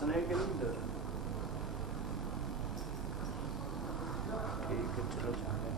Sana gelin de. ठीक है चलो जाने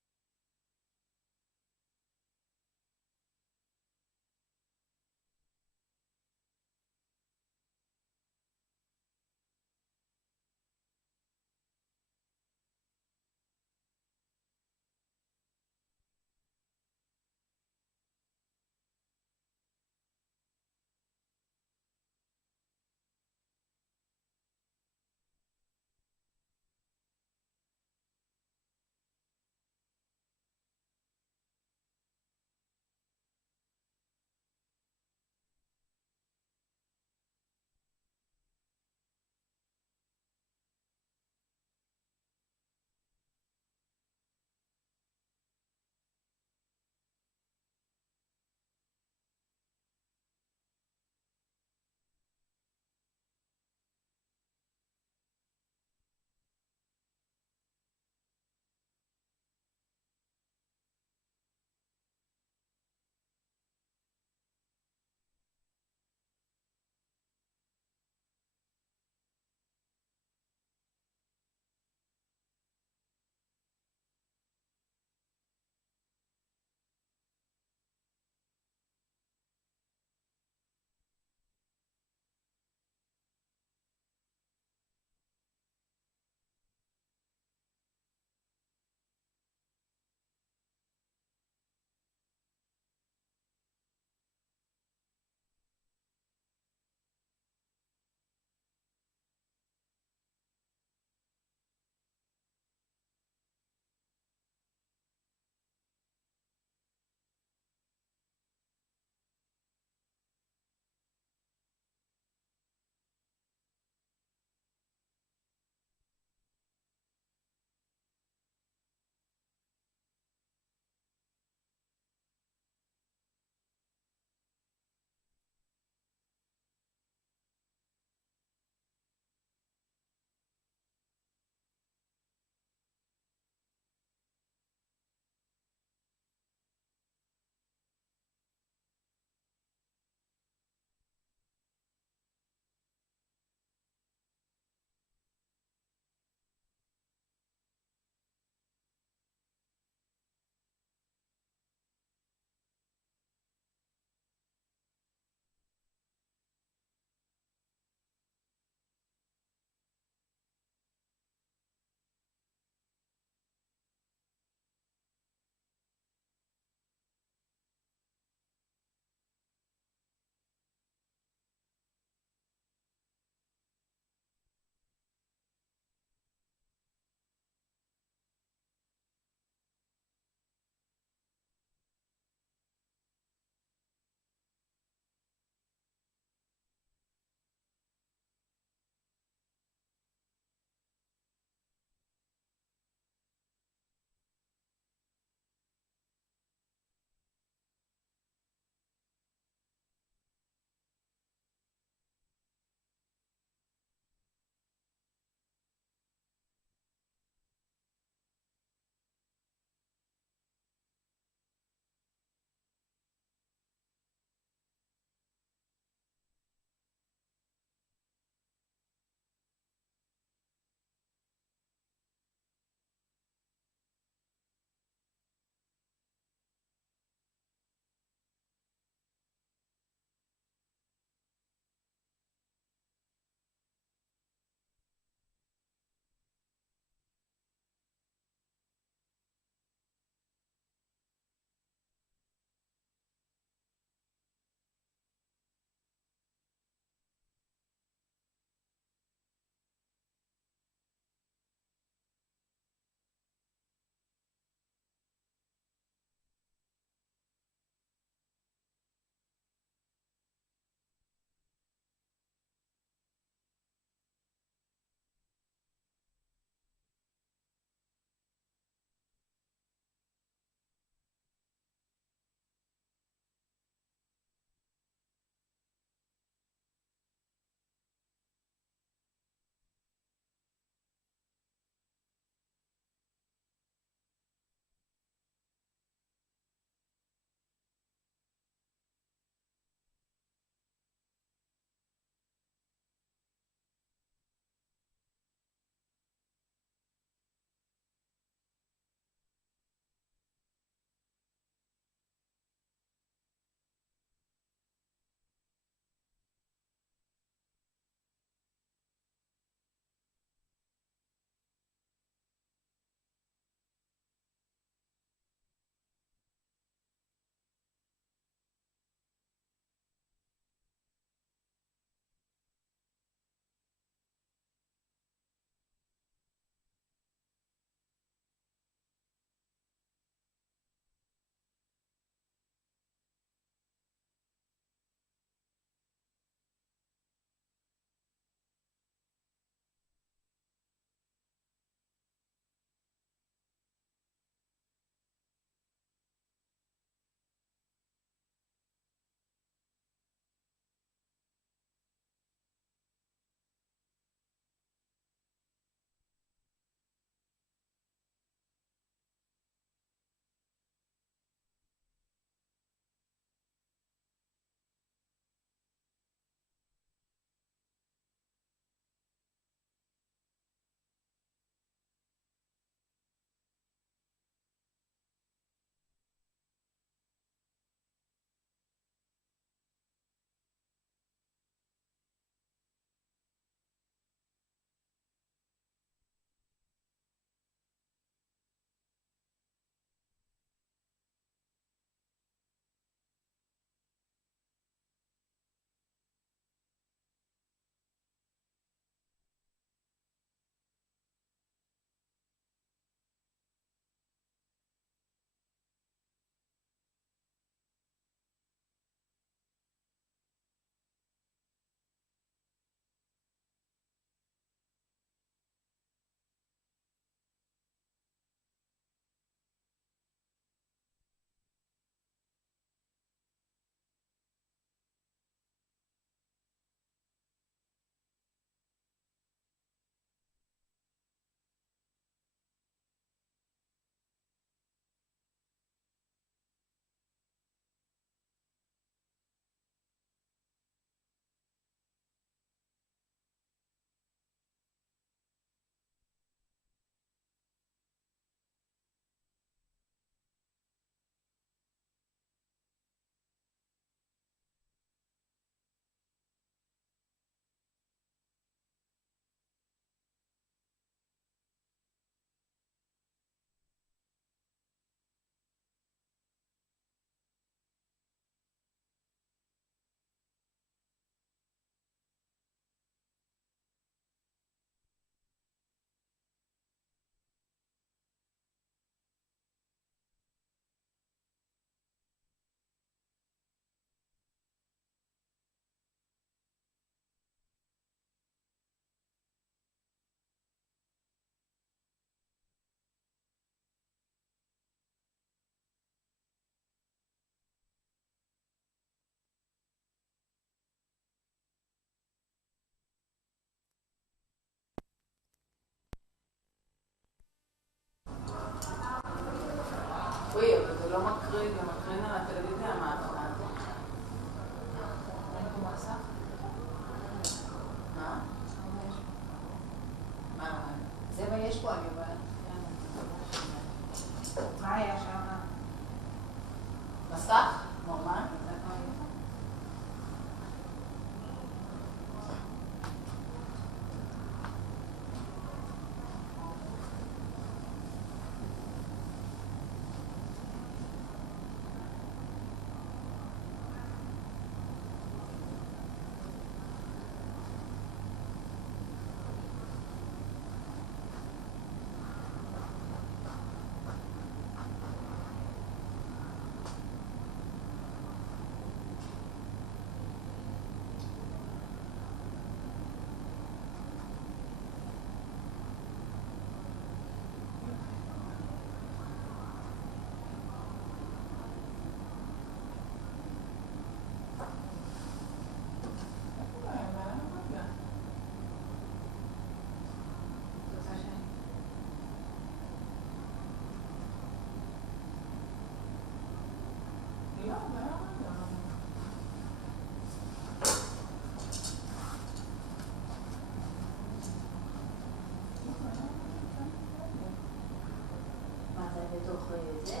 זה?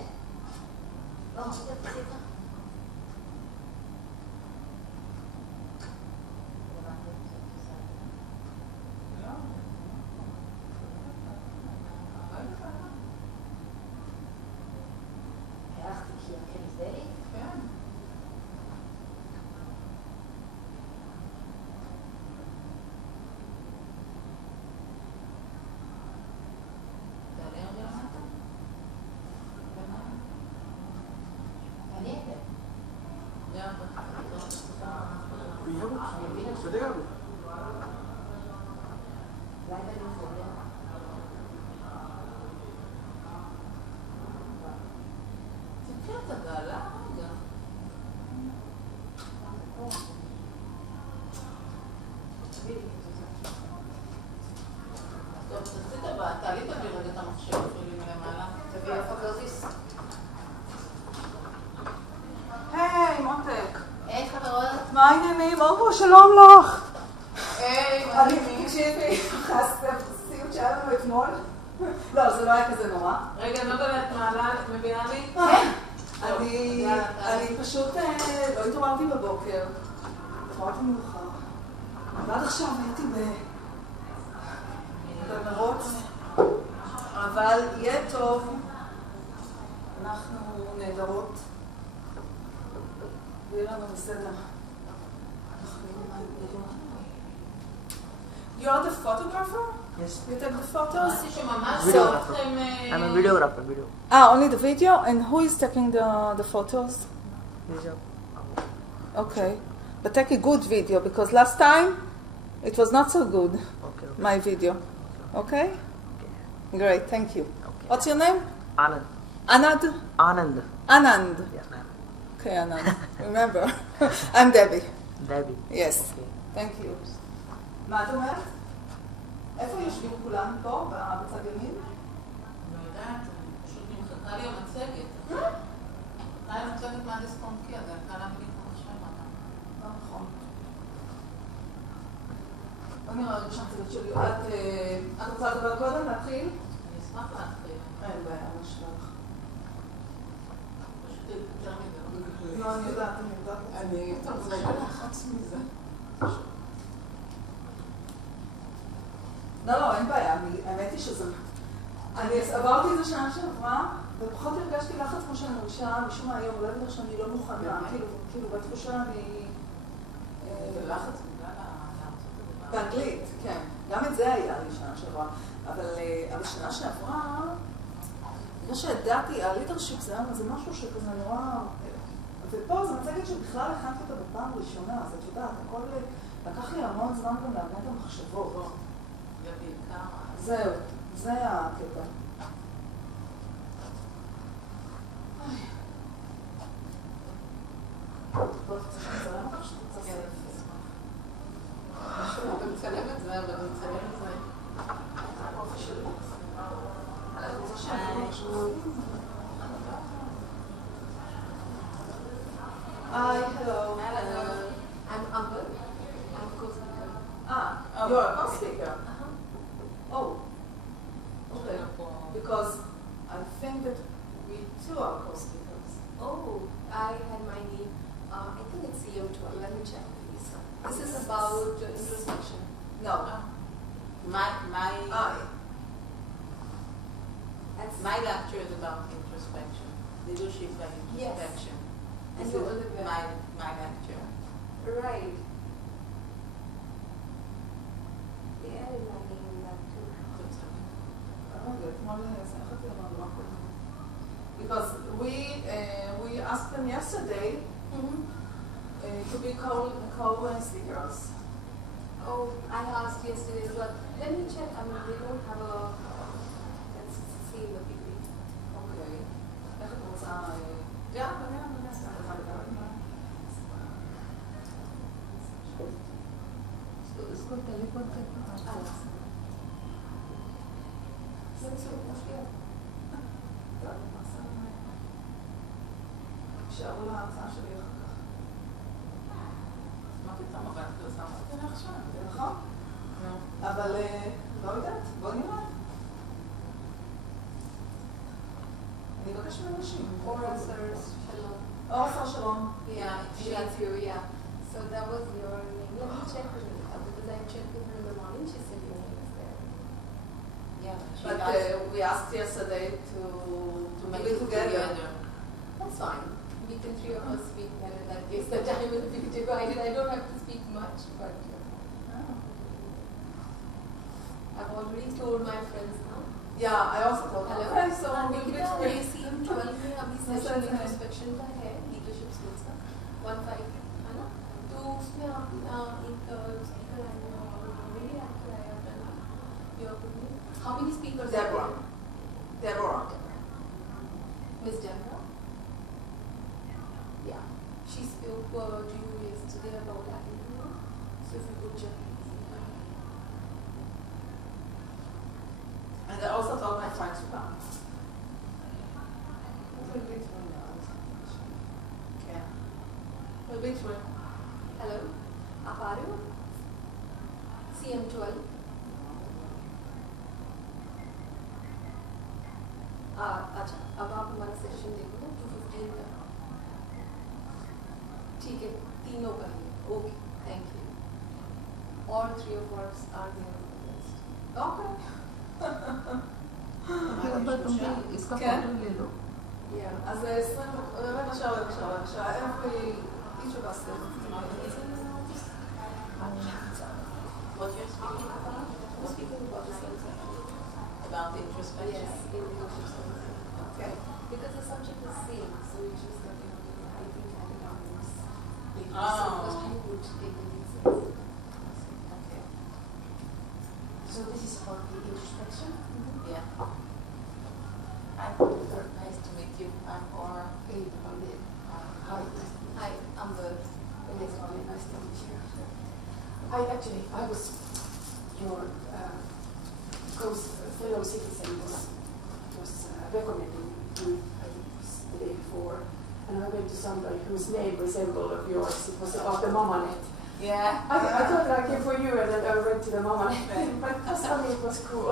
לא, סליחה. מה העניינים? שלום לך. היי, מה העניינים? תקשיבי, חסתם סיוט שהיה לנו אתמול. לא, זה לא היה כזה נורא. רגע, אני לא יודעת מעלה, את מבינה לי? אני פשוט לא התעוררתי בבוקר. התעוררתי מאוחר. ועד עכשיו הייתי במרוץ. אבל יהיה טוב. אנחנו נהדרות. ויהיה לנו בסדר. You're the photographer? Yes. You take the photos? I'm a videographer. Only the video? And who is taking the photos? Okay. But take a good video, because last time it was not so good, Okay. my video. Okay? Great, thank you. Okay. What's your name? Anand. Anand? Anand. Anand. Yeah, ma'am. Okay, Anand. Remember. I'm Debbie. Debbie. Yes. Okay. Thank you. מה את אומרת? איפה יושבים כולם פה, בצד ימין? לא יודעת, פשוט נמחקה לי המצגת. נמחקה לי המצגת מהדיסקונט כי אז אני קלה בלי את המחשב. נכון. בוא נראה רגע שהמצגת שלי. את רוצה לדבר קודם? להתחיל? אני אשמח להתחיל. אין בעיה, מה שלך. פשוט יותר מזה. לא, אני יודעת. אני יותר מזה. חוץ מזה. לא, אין בעיה, האמת היא שזה... אני עברתי את זה שנה שעברה, ופחות הרגשתי לחץ כמו שאני מרגישה, משום מה היום, אולי בטח שאני לא מוכנה, כאילו בתחושה אני... זה לחץ בגלל באנגלית, כן. גם את זה היה לי שנה שעברה. אבל שנה שעברה, בגלל שידעתי, הלידרשיפ זה משהו שכזה נורא... ופה זה מצגת שבכלל הכנתי אותה בפעם ראשונה, אז את יודעת, הכל לקח לי המון זמן גם להבנה את המחשבות. זהו, זה הקטע. בוא תצא שנצלם אותך שתצא סרט. אתה מצלם את זה, אבל אתה מצלם את זה. Hi, hello. I'm Ambar. I'm co-speaker. You're a co-speaker. Oh, okay. Because I think that we too are co-speakers. Oh, I had my name. I think it's CO2. Let me check, please. This is about introspection. No. My lecture is about introspection, leadership by introspection. And This you're is Olivia. my lecture. Right. They added my name in that too. Because we asked them yesterday to be co-speakers. Oh, I asked yesterday as well. Let me check. I mean, they don't have a... Let's see in the degree. Okay. איך את רוצה... שערו להרצאה שלי אחר כך. מה פתאום אבל פרסמת את זה עכשיו? זה נכון? אבל לא יודעת, בואי נראה. אני מבקשת שני אנשים. Aura Sir Shalom. אור שר שלום. Yeah, that's you, yeah. So that was your name. Let me check with her because I checked with her in the morning. She said your name is there. Yeah, But we asked yesterday to make be it together. That's fine. We can three of us speak better. That gives the time will be divided. I don't have to speak much, but I've already told my friends now. Yeah, I also told her. Okay, so we'll be Nikita, together. ACM 12 में अभी session introspection का है leadership skills का 1-5 है ना तो उसमें आप एक स्पीकर आएंगे मेरे आपके आया अपना नाम योर कुछ how many speakers Deborah. Deborah. Miss Deborah yeah she spoke to you yesterday about that so if you could check And I also told my friends to come. Yeah. We'll be through. hello आप आ रहे हो CM 12 अच्छा अब आप हमारा session देखो ना 2:15 का ठीक है तीनों का ही ओके थैंक यू और 3 of us are there on the list Okay. אבל तुमसे इसका फोटो ले लो yeah אז 20, רבע שעה, every each of us is. What you're speaking about? I'm speaking about the same thing About the introspection? yes in leadership skills Okay. because the subject is same so we just that I think categories Oh. so first you would take the things Okay. So this is for the introspection. Yeah. Hi. Nice to meet you. I'm Aura. Hey, Praddi. Hi. hi Ambar Nice to meet you. I was your close fellow citizen was recommending you I think it was the day before, and I went to somebody whose name resembled of yours. It was about the mama net. Yeah. I thought I came for you, and then I went to the mama net, but for some it was cool.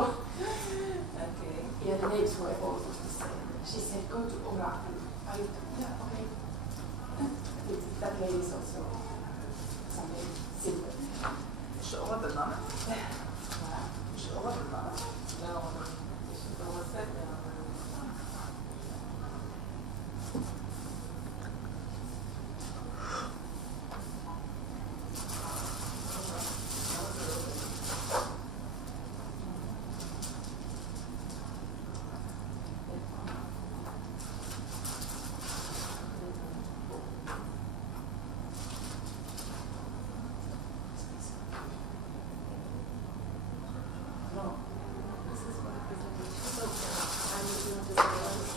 Okay. Yeah, the names were almost the same. She said, go to Aura, and I thought, yeah, okay. That lady is also something similar. שאורה בלמנה? שאורה בלמנה? No. But what's that now? this is one presentation so I'm looking at this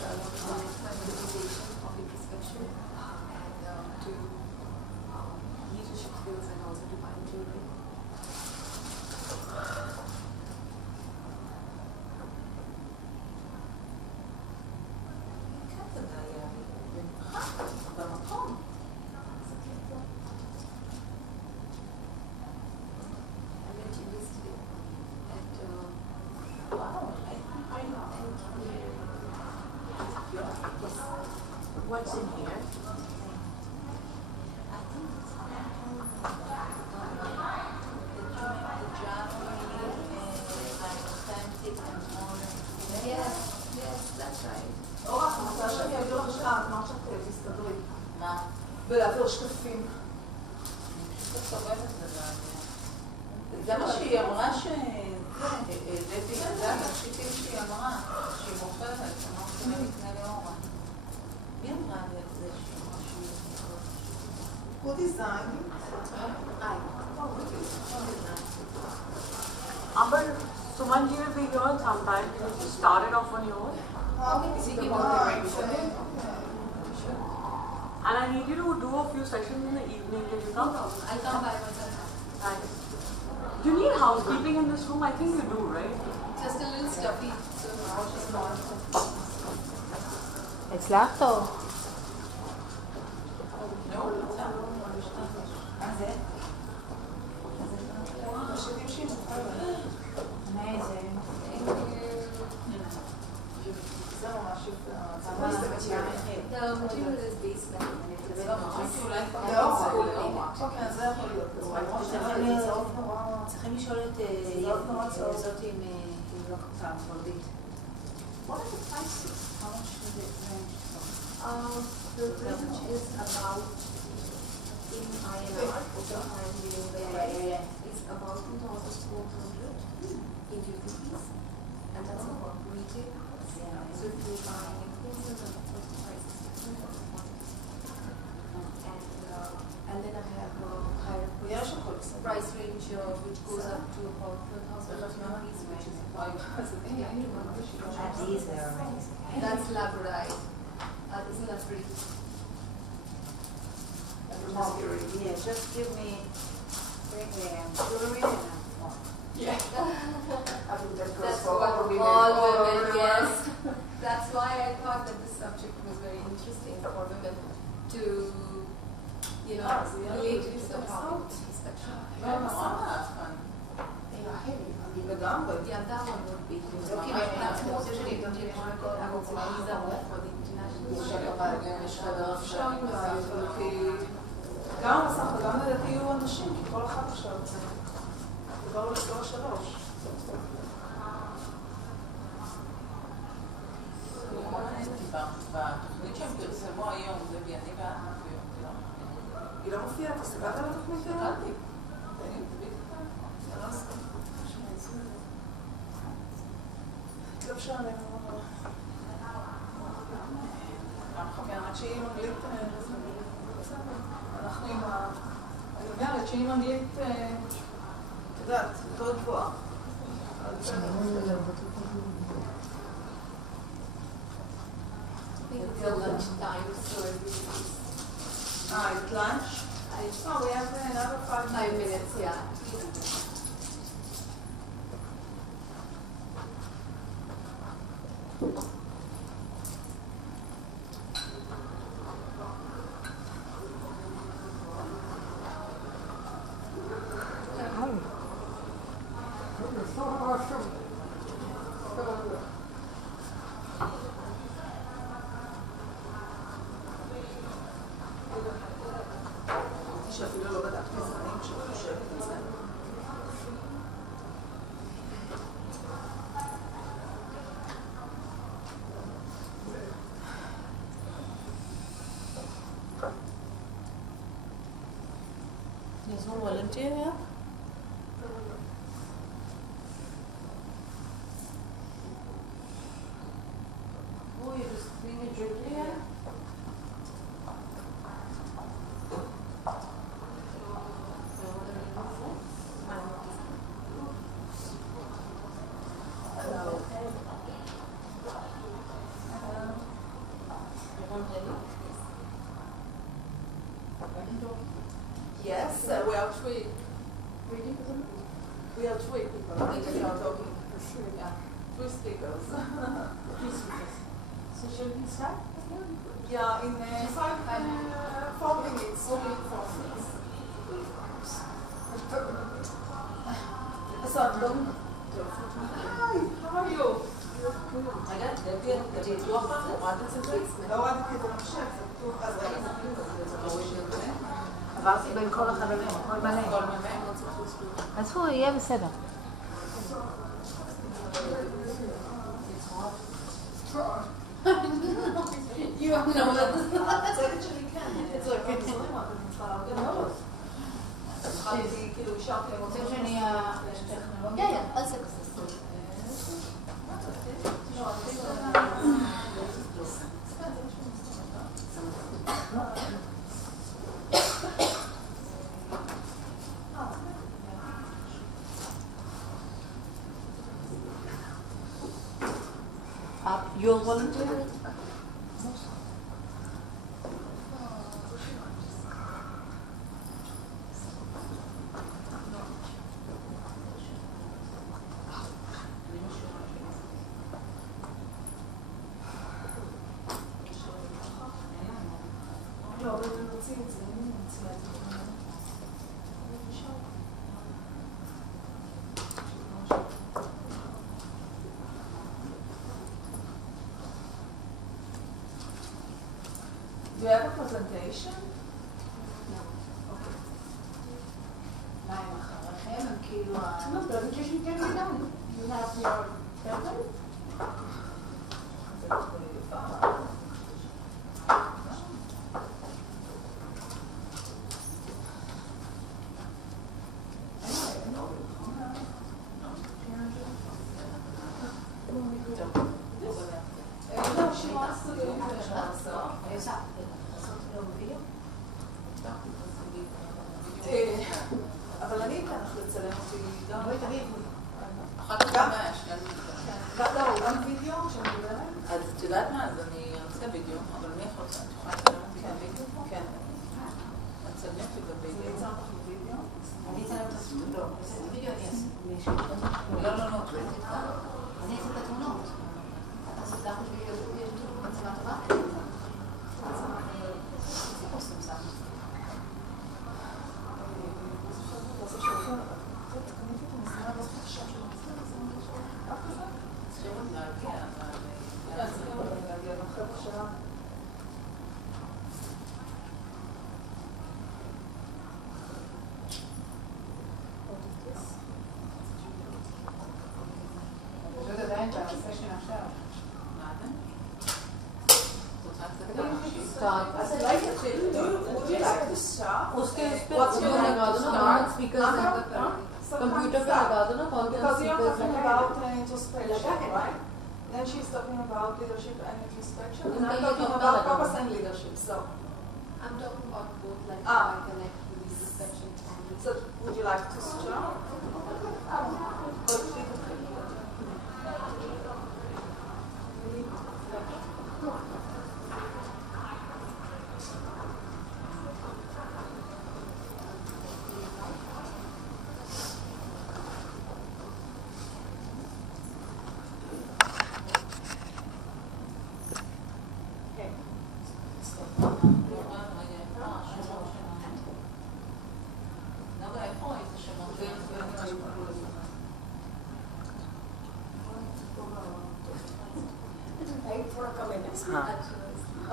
presentation of introspection and to leadership skills and also to fine tuning ככה היה במקום. I met you yesterday at Wow. I know. What's in here? I think it's the journal like authentic and honest. yes that's right אורה, את רוצה שאני אעביר לך שעה, את אמרת שאת תסתדרי. מה? ולהעביר שקפים. אני פשוט סובבת לדעת. זה מה שהיא אמרה זה התכשיטים שהיא אמרה, שהיא מוכרת, אמרת שאני נקנה לאורה. מי אמרה לי את זה שהיא אמרה שהיא מוכרת? Who designed it? Ambar, Suman ji will be here sometime. Can you just start it off on your own? Is it direction? And I need you to do a few sessions in the evening. Can you come? I'll come by myself. Thanks. Do you need housekeeping in this room? I think you do, right? Just a little stuffy, so wash is not. הצלחת? מה זה? השנים שהיא נתקעה בהם. Amazing. Thank you. זה ממש יפה. צריכים לשאול את זאת עם לא קפצה, פרדית. What are the prices? How much does it range from? The range is about in INR, it's about 2,400 in UPPs, and that's for retail. So if you buy influencers, then of course the price is different. And then I have a higher price range which goes up to about 12,000 rupees, which is about These are amazing. that's labradorite. Isn't that pretty? Yeah, just give me jewelry and Yeah. I think that goes That's for what all women. all women, yes. That's why I thought that this subject was very interesting for women to, relate to the topic inspection. They are heavy. לגמרי. Yeah, that one would be. That's more different in the market. I would say these are more for the international. גם המסך וגם לדעתי יהיו אנשים, כי כל אחד עכשיו דבר לא לסגור 3. בתוכנית שהם פרסמו היום, זה ביני ואת מופיעות, לא? היא לא מופיעה, אתה סתכלת על התוכנית? סתכלתי. לא משנה, שהיא עם אנגלית, אנחנו עם אני אומרת שהיא עם אנגלית, את יודעת, יותר גבוהה. It's a lunch time, so It's lunch? Oh, we have another 5 minutes, yeah. שאפילו לא בדקתי זמנים כשאני חושבת על זה. There's one volunteer here? Oh, you're just cleaning your drip here? Yes, we are 3. We are 3 people. We are talking. Yeah, 3 speakers. So should we start? Yeah, in 4 minutes. So, hi, how are you? רגע, דבי, את ידוע לך? הורדת את זה? לא הורדתי את זה למחשב, זה בטוח, אז ראיתי. עברתי בין כל החברים, הכל מלא. אז הוא יהיה בסדר. You don't know that. הצוות שלי כן, אצלו כן זרים, אבל אני צריכה להרגיע מאוד. התחלתי, כאילו, השארתי להם רוצים שנהיה טכנולוגיה? Yeah, I'll say You're volunteer? לא, אבל אני רוצה את זה, אני מציעה את זה. Do you have a presentation? מה הם אחריכם? הם No, presentation can be done. You have your paper. No, she wants to do it, so. אבל אני אתן לך לצלם אותי גם. אחר כך גם יש, גם וידאו שמדברת? אז את יודעת מה? אז אני ארצה וידאו, אבל מי יכול לצלם? את יכולה לצלם אותי בווידאו פה? כן. את צלמת אותי אני בווידאו. אצלם לך וידאו? אני אצלם את הסרטון. וידאו אני אעשה. לא. אני אעשה את התמונות. אתה עושה את וידאו במצלמה טובה? זה עושים סתם. זה עדיין בסשן עכשיו. I'd like to. Would you like to start? उसके उस पे What's your लगा दो ना common speakers computer पे लगा दो ना common Because you're speakers talking about introspection, right? Then she's talking about leadership and introspection, and I'm talking about purpose and leadership. So, I'm talking about both, like Ah. how I connect with these inspection and so would you like to start?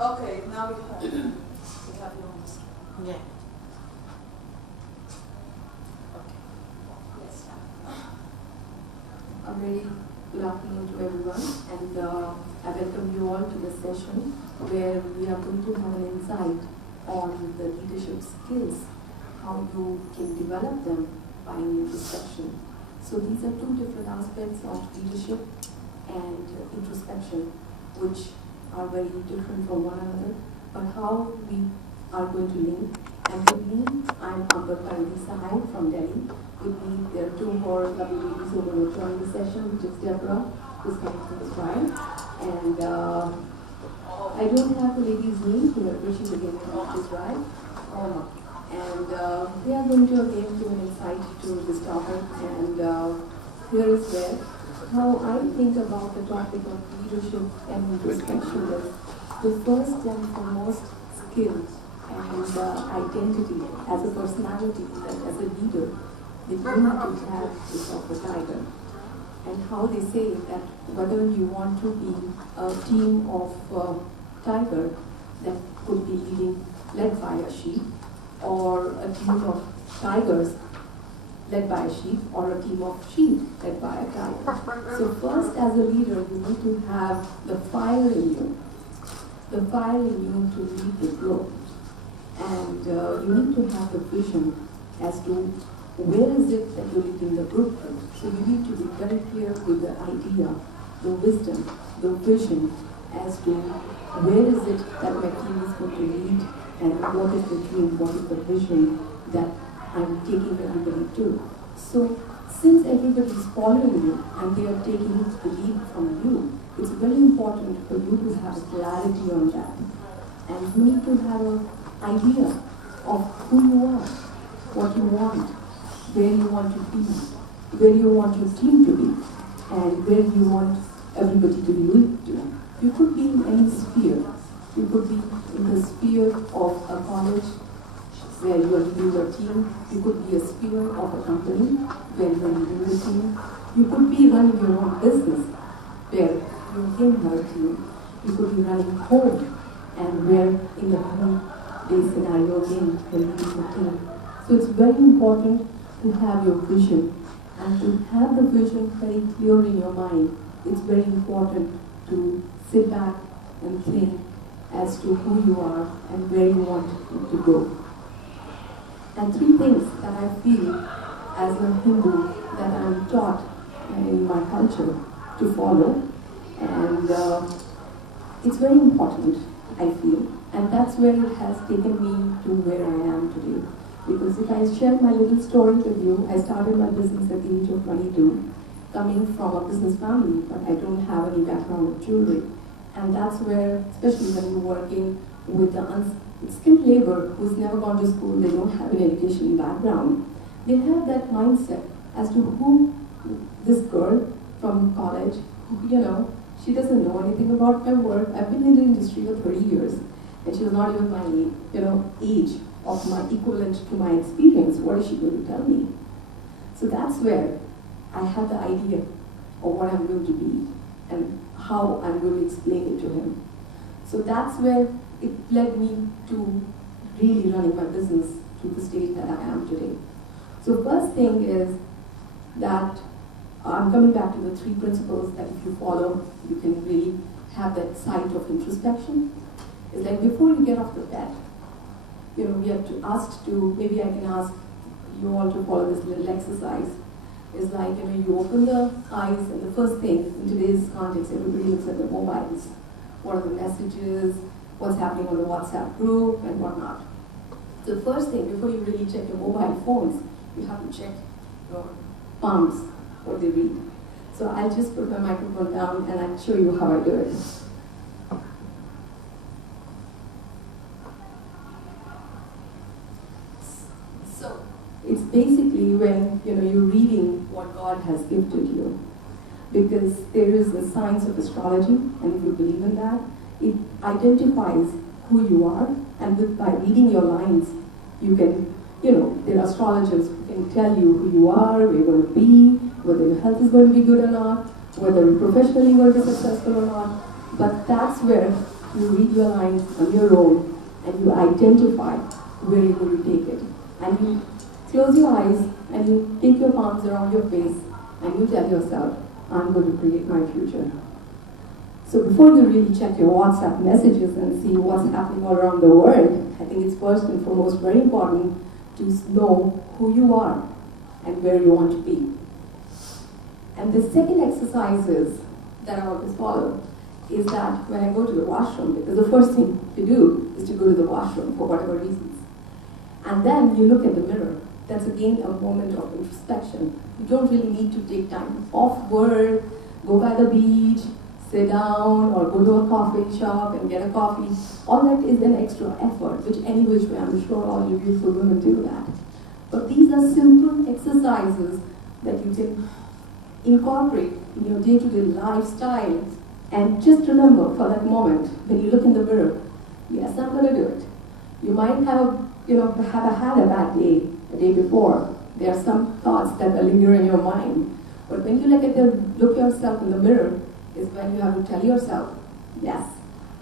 Okay, now we have you on the screen. Yeah. A very good afternoon to everyone, and I welcome you all to this session where we are going to have an insight on the leadership skills, how you can develop them by introspection. So these are two different aspects of leadership and introspection, which are very different from one another, but how we are going to link. And with me, I'm Ambar from Delhi. With me, there are two more lovely ladies who are going to join the session, which is Deborah, who's coming to this ride. And I don't have the lady's name here, but she's again coming to this ride. And we are going to again give an insight to this topic. And here is where how I think about the topic of leadership and introspection is the first and foremost skill and identity as a personality, as a leader, that you have to have is of a tiger. And how they say that whether you want to be a team of tiger that could be led by a sheep, or a team of tigers led by a sheep, or a team of sheep led by a tiger. So first, as a leader, you need to have the fire in you, to lead the group. And you need to have the vision as to where is it that you're leading the group to. So you need to be very clear with the idea, the wisdom, the vision as to where is it that my team is going to lead, and what is the dream, what is the vision that I'm taking everybody to. So since everybody is following you and they are taking the lead from you, it's very important for you to have clarity on that. And you need to have an idea of who you are, what you want, where you want to be, where you want your team to be, and where you want everybody to lead to. You could be in any sphere. You could be in the sphere of a college where you are leading your team. You could be a sphere of a company where you are leading your team. You could be running your own business where you again have a team. You could be running home, and where in the home-day scenario again you're leading your team. So it's very important to have your vision And to have the vision very clear in your mind, it's very important to sit back and think as to who you are and where you want to go. And three things that I feel as a Hindu that I'm taught in my culture to follow, and it's very important, I feel, and that's where it has taken me to where I am today. Because if I share my little story with you, I started my business at the age of 22, coming from a business family, but I don't have any background of jewelry. And that's where, especially when you're working with the unskilled labor who's never gone to school, they don't have an education background, they have that mindset as to who this girl from college, she doesn't know anything about my work. I've been in the industry for 30 years, and she's not even my, age of my equivalent to my experience. What is she going to tell me? So that's where I had the idea of what I'm going to be and how I'm going to explain it to him. So that's where it led me to really running my business to the stage that I am today. So first thing is that I'm coming back to the three principles that if you follow, you can really have that sight of introspection. It's like before you get off the bed, we have to ask to, maybe I can ask you all to follow this little exercise. It's like, you open the eyes and the first thing, in today's context, everybody looks at their mobiles. What are the messages, what's happening on the WhatsApp group, and whatnot. So the first thing, before you really check your mobile phones, you have to check your palms, what they read. So I'll just put my microphone down and I'll show you how I do it. So it's basically when you're reading what God has gifted you, because there is the science of astrology, and if you believe in that, it identifies who you are, and by reading your lines, you can, there are astrologers who can tell you who you are, where you're going to be, whether your health is going to be good or not, whether you're professionally going to be successful or not. But that's where you read your lines on your own and you identify where you're going to take it. And you close your eyes and you take your palms around your face and you tell yourself, I'm going to create my future. So before you really check your WhatsApp messages and see what's happening all around the world, I think it's first and foremost very important to know who you are and where you want to be. And the second exercises that I always follow is that when I go to the washroom, because the first thing to do is to go to the washroom for whatever reasons. And then you look at the mirror. That's again a moment of introspection. You don't really need to take time off work, go by the beach, sit down, or go to a coffee shop and get a coffee. All that is an extra effort, which any which way I'm sure all you beautiful women do that. But these are simple exercises that you can incorporate in your day-to-day lifestyle, and just remember for that moment when you look in the mirror, yes, I'm going to do it. You might have had a bad day the day before. There are some thoughts that linger in your mind, but when you look yourself in the mirror is when you have to tell yourself, yes,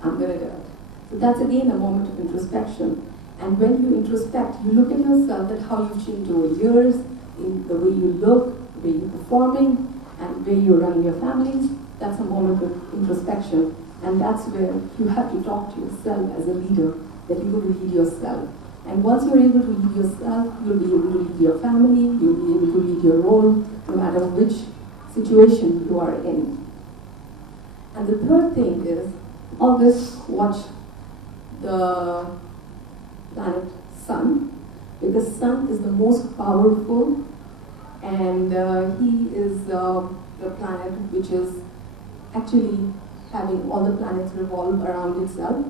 I'm going to do it. So that's again a moment of introspection. And when you introspect, you look at yourself at how you've changed over years, in the way you look, the way you're performing, and where you're running your families. That's a moment of introspection. And that's where you have to talk to yourself as a leader, that you're going to lead yourself. And once you're able to lead yourself, you'll be able to lead your family, you'll be able to lead your role, no matter which situation you are in. And the third thing is, always watch the planet Sun, because Sun is the most powerful, and he is the planet which is actually having all the planets revolve around itself.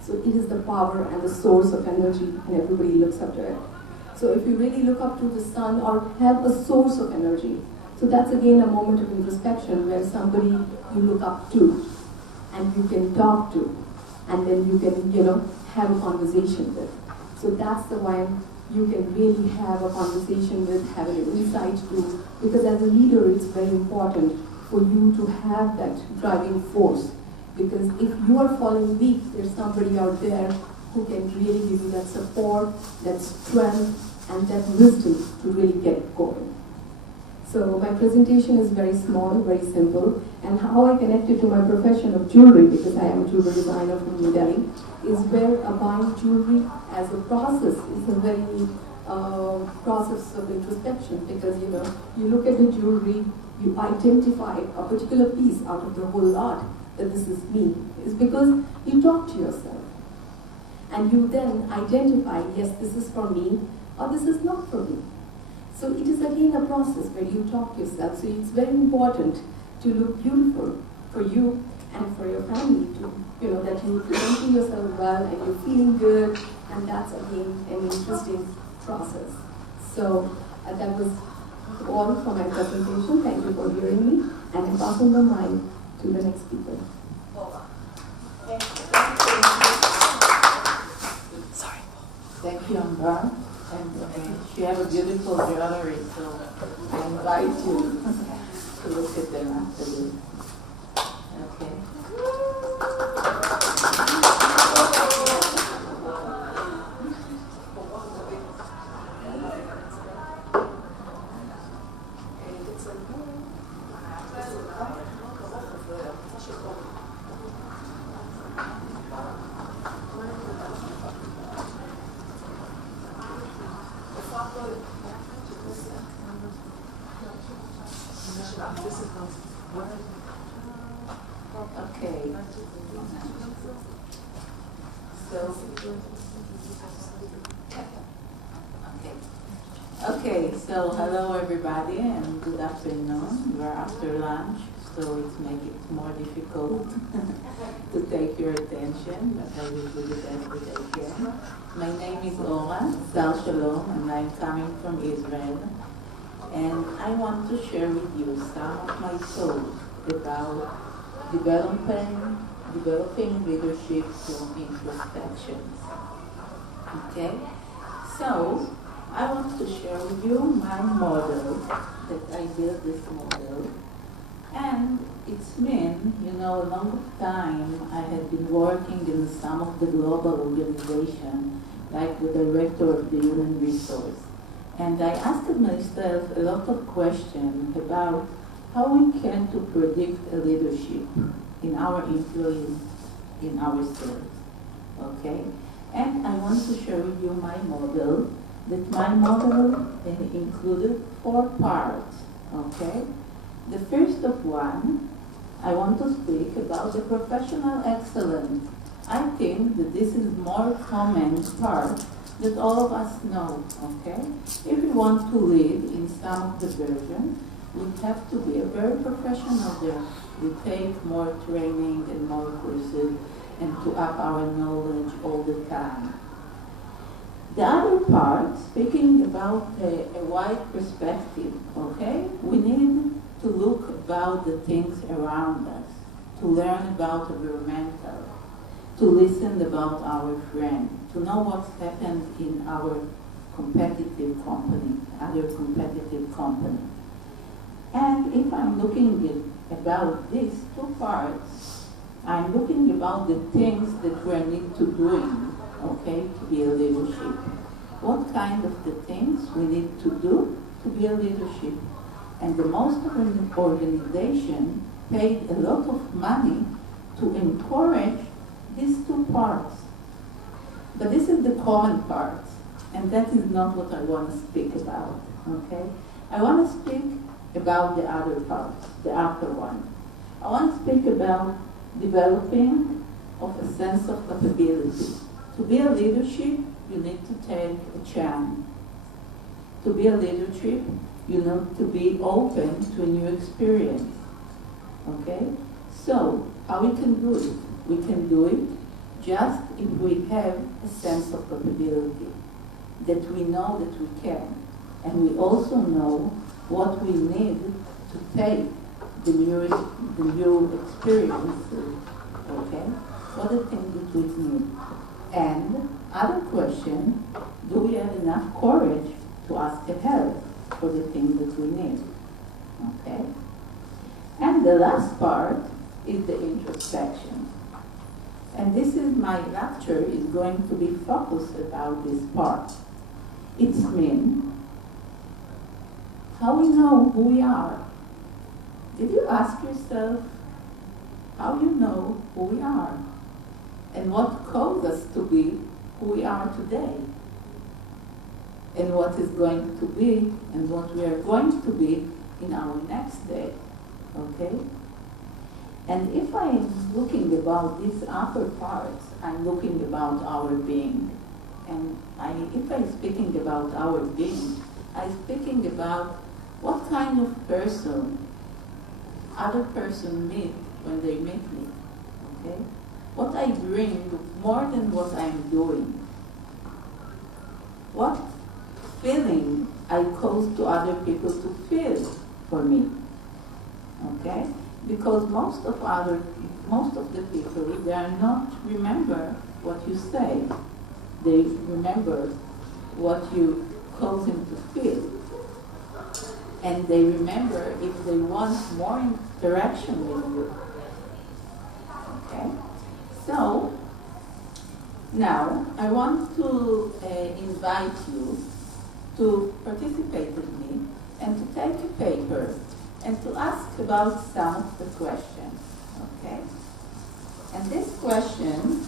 So it is the power and the source of energy, and everybody looks up to it. So if you really look up to the sun or have a source of energy, so that's again a moment of introspection where somebody you look up to and you can talk to, and then you can, have a conversation with. So that's the one you can really have a conversation with, have an insight to, because as a leader it's very important for you to have that driving force. Because if you are falling weak, there's somebody out there who can really give you that support, that strength, and that wisdom to really get going. So my presentation is very small, very simple, and how I connect it to my profession of jewelry, because I am a jewelry designer from New Delhi, is where buying jewelry as a process is a very process of introspection, because you look at the jewelry, you identify a particular piece out of the whole lot that this is me. It's because you talk to yourself. And you then identify, yes, this is for me, or this is not for me. So it is again a process where you talk to yourself. So it's very important to look beautiful for you and for your family, that you present yourself well and you're feeling good, and that's again an interesting process. So that was all for my presentation. Thank you for hearing me, and I'm passing the mic to the next speaker. Thank you, Ambar. And you have a beautiful jewelry, so I invite you to look at them after this. Okay. So hello everybody and good afternoon. We're after lunch, so it makes it more difficult to take your attention, but I will do the best that I can. My name is Shalom, and I'm coming from Israel. And I want to share with you some of my thoughts about developing leadership through introspection. Okay? So, I want to share with you my model, that I built this model. And it's been, a long time I have been working in some of the global organizations, like the director of the human resource. And I asked myself a lot of questions about how we can to predict a leadership in our employees, in ourselves. Okay? And I want to share with you my model, that my model included 4 parts. Okay? The first of one, I want to speak about the professional excellence. I think that this is more common part that all of us know, okay? If we want to lead in some of the versions, we have to be a very professional there. We take more training and more courses and to up our knowledge all the time. The other part, speaking about a wide perspective, okay? We need to look about the things around us, to learn about environmental, to listen about our friends, to know what's happened in our competitive company, other competitive company. And if I'm looking about these 2 parts, I'm looking about the things that we need to do, okay, to be a leadership. What kind of the things we need to do to be a leadership? And the most organization paid a lot of money to encourage these 2 parts. But this is the common part, and that is not what I want to speak about, okay? I want to speak about the other parts, the after one. I want to speak about developing of a sense of capability. To be a leadership, you need to take a chance. To be a leadership, you need to be open to a new experience. Okay? So, how we can do it? We can do it just if we have a sense of capability, that we know that we can. And we also know what we need to take the new experience. Okay? What are the things that we need? And other question, do we have enough courage to ask for help for the things that we need? Okay? And the last part is the introspection. And this is my lecture is going to be focused about this part. It's mean how we know who we are. Did you ask yourself how you know who we are? And what caused us to be who we are today? And what is going to be and what we are going to be in our next day. Okay? And if I'm looking about these upper parts, I'm looking about our being. And if I'm speaking about our being, I'm speaking about what kind of person other person meet when they meet me. Okay? What I bring more than what I'm doing. What feeling I cause to other people to feel for me. Okay? Because most of the people, they are not remember what you say. They remember what you cause them to feel. And they remember if they want more interaction with you. Okay? So, now I want to invite you to participate with me and to take a paper and to ask about some of the questions. Okay? And this question,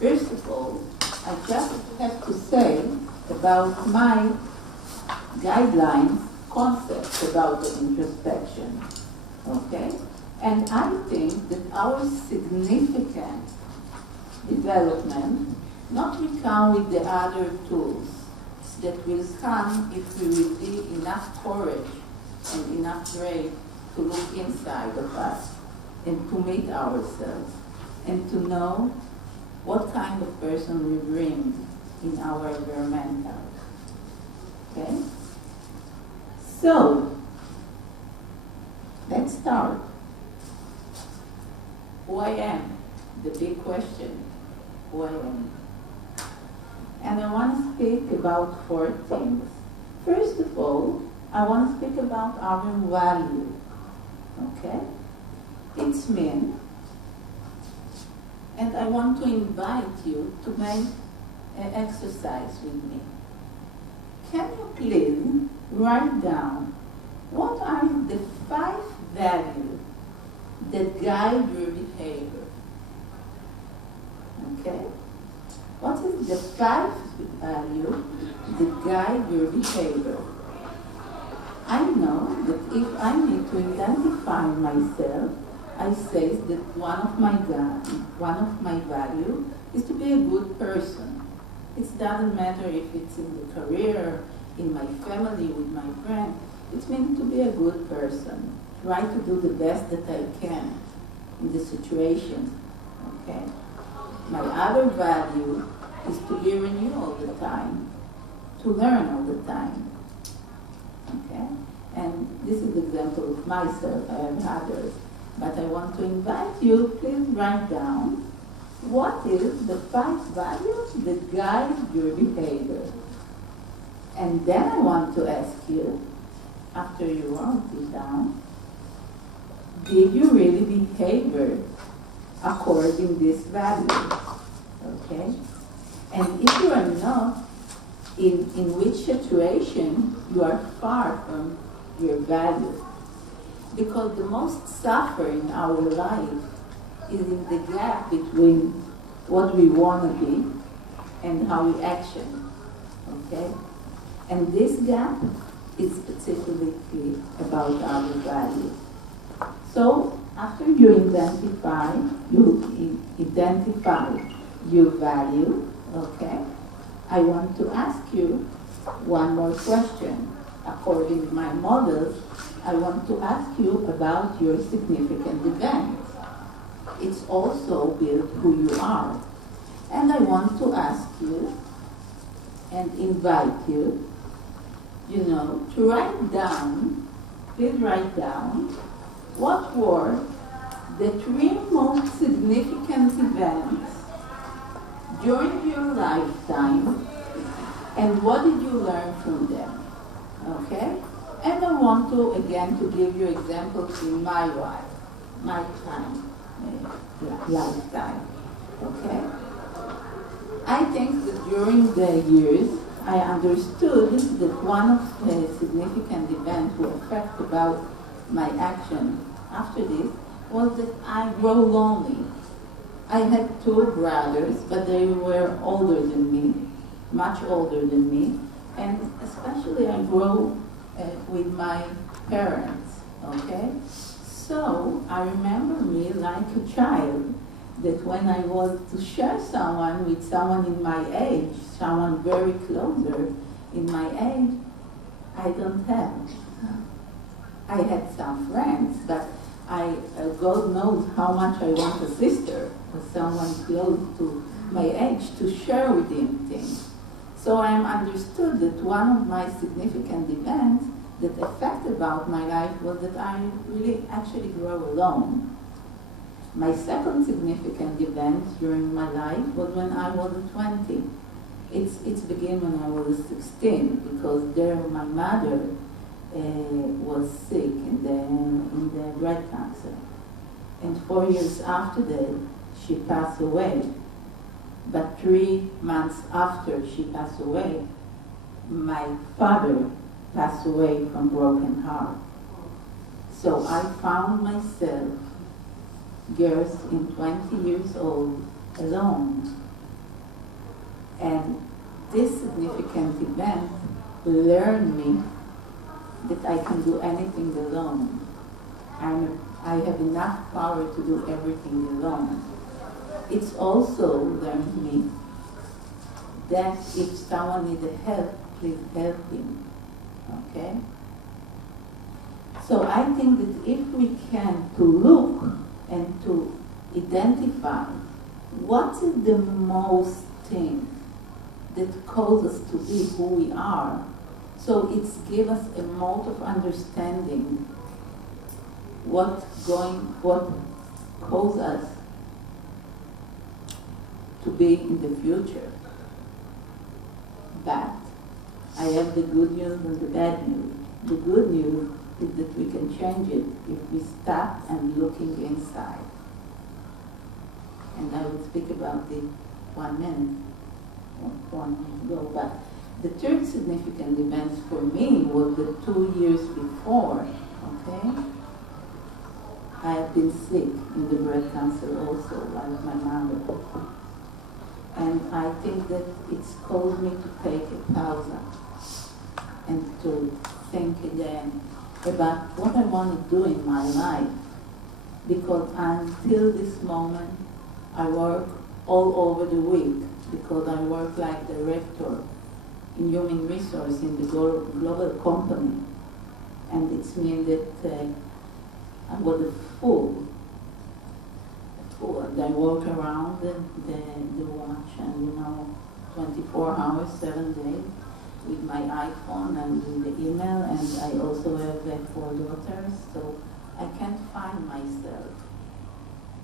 first of all, I just have to say about my guidelines, concepts about the introspection. Okay? And I think that our significant development not will come with the other tools that will come if we will be enough courage and enough brave to look inside of us and to meet ourselves and to know what kind of person we bring in our environmental. Okay? So, let's start. Who I am, the big question, who I am. And I want to speak about 4 things. First of all, I want to speak about our value. Okay? It's mean. And I want to invite you to make an exercise with me. Can you please write down what are the 5 values that guide your behavior? Okay? What is the 5 value that guide your behavior? I know that if I need to identify myself, I say that one of my value is to be a good person. It doesn't matter if it's in the career, in my family, with my friends. It means to be a good person. Try to do the best that I can in the situation. Okay? My other value is to be renewed all the time, to learn all the time. Okay? And this is an example of myself. I have others. But I want to invite you, please write down what is the 5 values that guide your behavior. And then I want to ask you, after you wrote it down, did you really behave according to this value? Okay? And if you are not, in which situation you are far from your value? Because the most suffering in our life is in the gap between what we want to be and how we action. Okay? And this gap is specifically about our value. So, after you identify your value, okay, I want to ask you one more question. According to my models, I want to ask you about your significant events. It's also built who you are. And I want to ask you and invite you, to write down, please write down, what were the 3 most significant events during your lifetime and what did you learn from them? Okay? And I want to, again, to give you examples in my life, my time, lifetime. Okay? I think that during the years, I understood that one of the significant events who affect about my action after this was that I grew lonely. I had two brothers, but they were older than me, much older than me, and especially I grew with my parents, okay? So I remember me like a child, that when I was to share someone with someone in my age, someone very closer in my age, I don't have. I had some friends, but God knows how much I want a sister or someone close to my age to share with him things. So I understood that one of my significant events that affected about my life was that I really actually grew alone. My second significant event during my life was when I was 20. It's began when I was 16, because there my mother was sick in the breast cancer. And 4 years after that, she passed away. But 3 months after she passed away, my father passed away from broken heart. So I found myself, girls in 20 years old, alone. And this significant event learned me that I can do anything alone. I have enough power to do everything alone. It's also learned me that if someone needs help, please help him. Okay? So I think that if we can to look and to identify what is the most thing that causes us to be who we are, so it's give us a mode of understanding what causes us to be in the future. But I have the good news and the bad news. The good news is that we can change it if we stop and looking inside. And I will speak about it 1 minute ago. But the third significant event for me was the 2 years before, okay? I have been sick in the breast cancer also, like my mother. And I think that it's caused me to take a pause and to think again about what I want to do in my life. Because until this moment, I work all over the week, because I work like director in human resource in the global company. And it's mean that I was a fool. And I walk around the watch and 24 hours, 7 days with my iPhone and with the email, and I also have 4 daughters, so I can't find myself.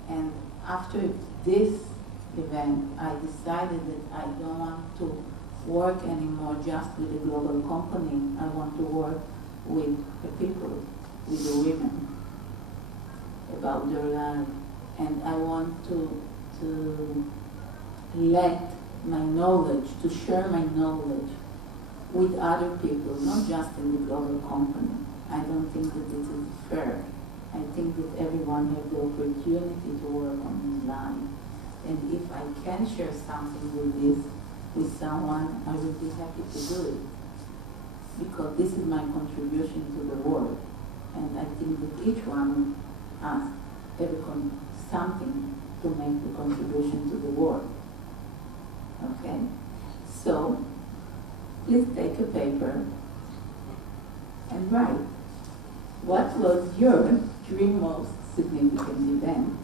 And after this event, I decided that I don't want to work anymore just with a global company. I want to work with the people, with the women, about their life. And I want to let my knowledge, to share my knowledge with other people, not just in the global company. I don't think that this is fair. I think that everyone has the opportunity to work on his life. And if I can share something with someone, I will be happy to do it. Because this is my contribution to the world. And I think that each one has something to make the contribution to the world. Okay? So, please take a paper and write. What was your 3 most significant events?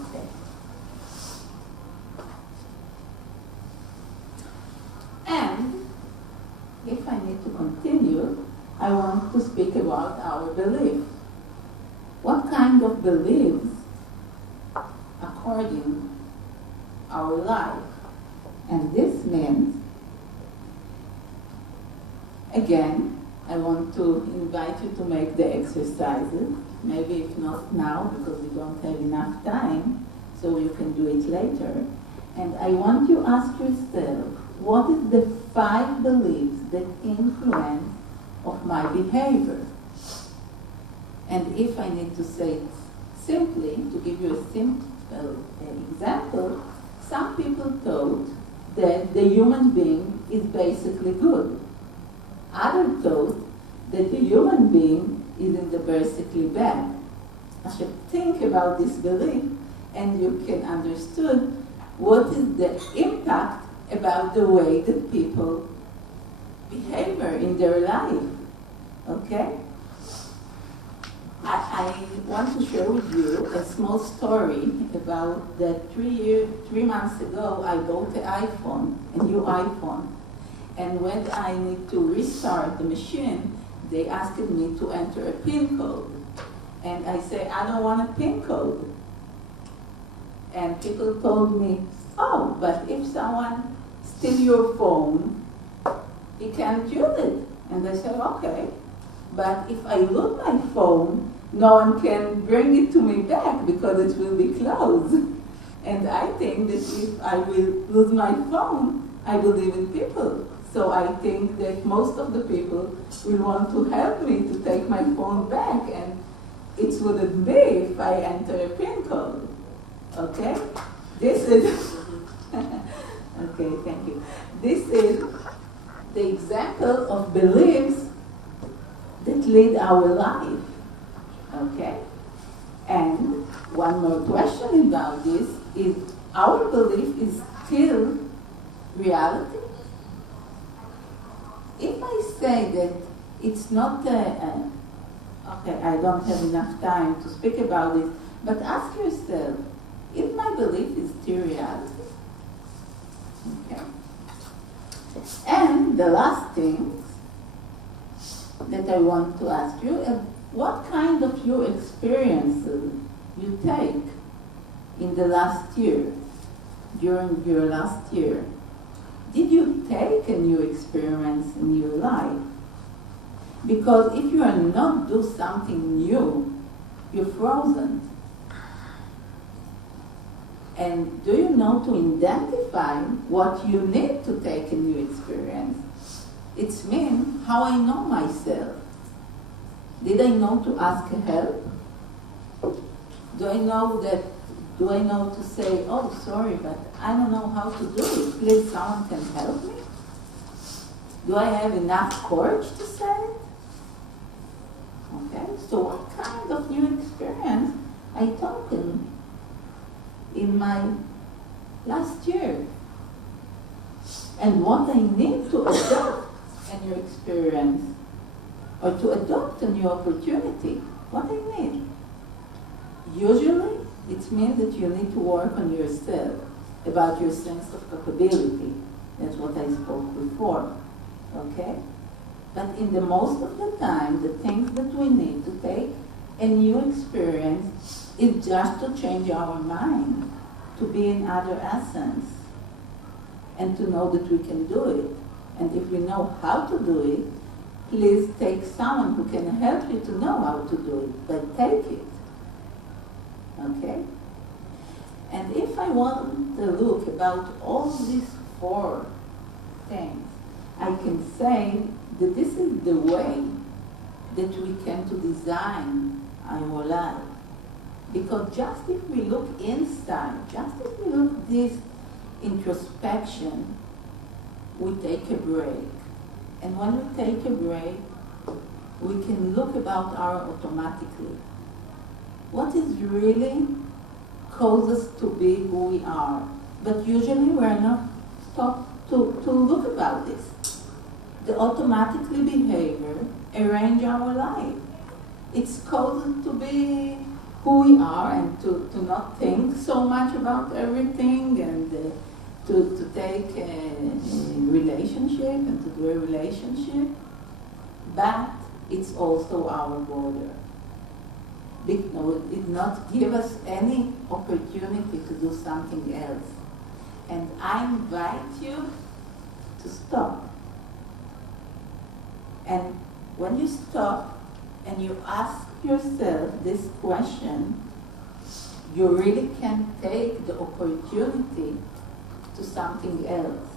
Okay. And if I need to continue, I want to speak about our belief. What kind of beliefs, according our life? And this means, again, I want to invite you to make the exercises, maybe if not now, because we don't have enough time. so you can do it later. And I want you to ask yourself, what is the 5 beliefs that influence of my behavior? And if I need to say it simply, to give you a simple example, some people thought that the human being is basically good. Others thought that the human being is in the basically bad. I should think about this belief, and you can understand what is the impact about the way that people behave in their life. Okay? I want to share with you a small story about that 3 months ago I bought a new iPhone. And when I need to restart the machine, they asked me to enter a PIN code. And I say, I don't want a PIN code. And people told me, oh, but if someone steals your phone, he can't use it. And I said, okay. But if I lose my phone, no one can bring it to me back because it will be closed. And I think that if I will lose my phone, I believe in people. So I think that most of the people will want to help me to take my phone back, and it wouldn't be if I enter a PIN code. Okay? This is okay, thank you. This is the example of beliefs that lead our life. Okay? And one more question about this is, our belief is still reality? If I say that it's not okay, I don't have enough time to speak about this, but ask yourself, if my belief is still reality? Okay. And the last thing that I want to ask you is, what kind of your experiences you take in the last year, during your last year? Did you take a new experience in your life? Because if you are not do something new, you're frozen. And do you know to identify what you need to take a new experience? It's mean how I know myself. Did I know to ask help? Do I know to say, oh, sorry, but I don't know how to do it. Please, someone can help me? Do I have enough courage to say it? Okay, so what kind of new experience I took in my last year? And what I need to adopt a new experience, or to adopt a new opportunity, what I need? Usually, it means that you need to work on yourself, about your sense of capability. That's what I spoke before, okay? But in the most of the time, the things that we need to take a new experience is just to change our mind, to be in other essence, and to know that we can do it. And if we know how to do it, please take someone who can help you to know how to do it, but take it. Okay? And if I want to look about all these 4 things, I can say that this is the way that we can to design our life. Because just if we look inside, just if we look this introspection, we take a break. And when we take a break, we can look about our automatically. What is really causes us to be who we are? But usually we're not taught to look about this. The automatically behavior arrange our life. It's caused to be who we are, and to not think so much about everything, and to take a relationship and to do a relationship. But it's also our border. It did not give us any opportunity to do something else. And I invite you to stop. And when you stop and you ask yourself this question, you really can take the opportunity to something else.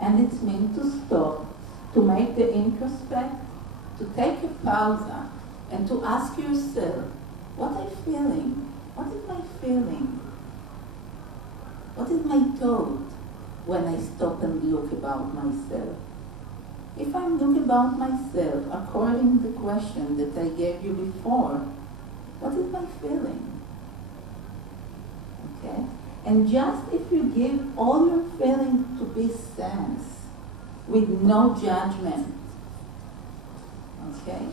And it means to stop, to make the introspect, to take a pause, and to ask yourself, what am I feeling? What is my feeling? What is my thought when I stop and look about myself? If I look about myself according to the question that I gave you before, what is my feeling? Okay? And just if you give all your feelings to be sense, with no judgment, okay?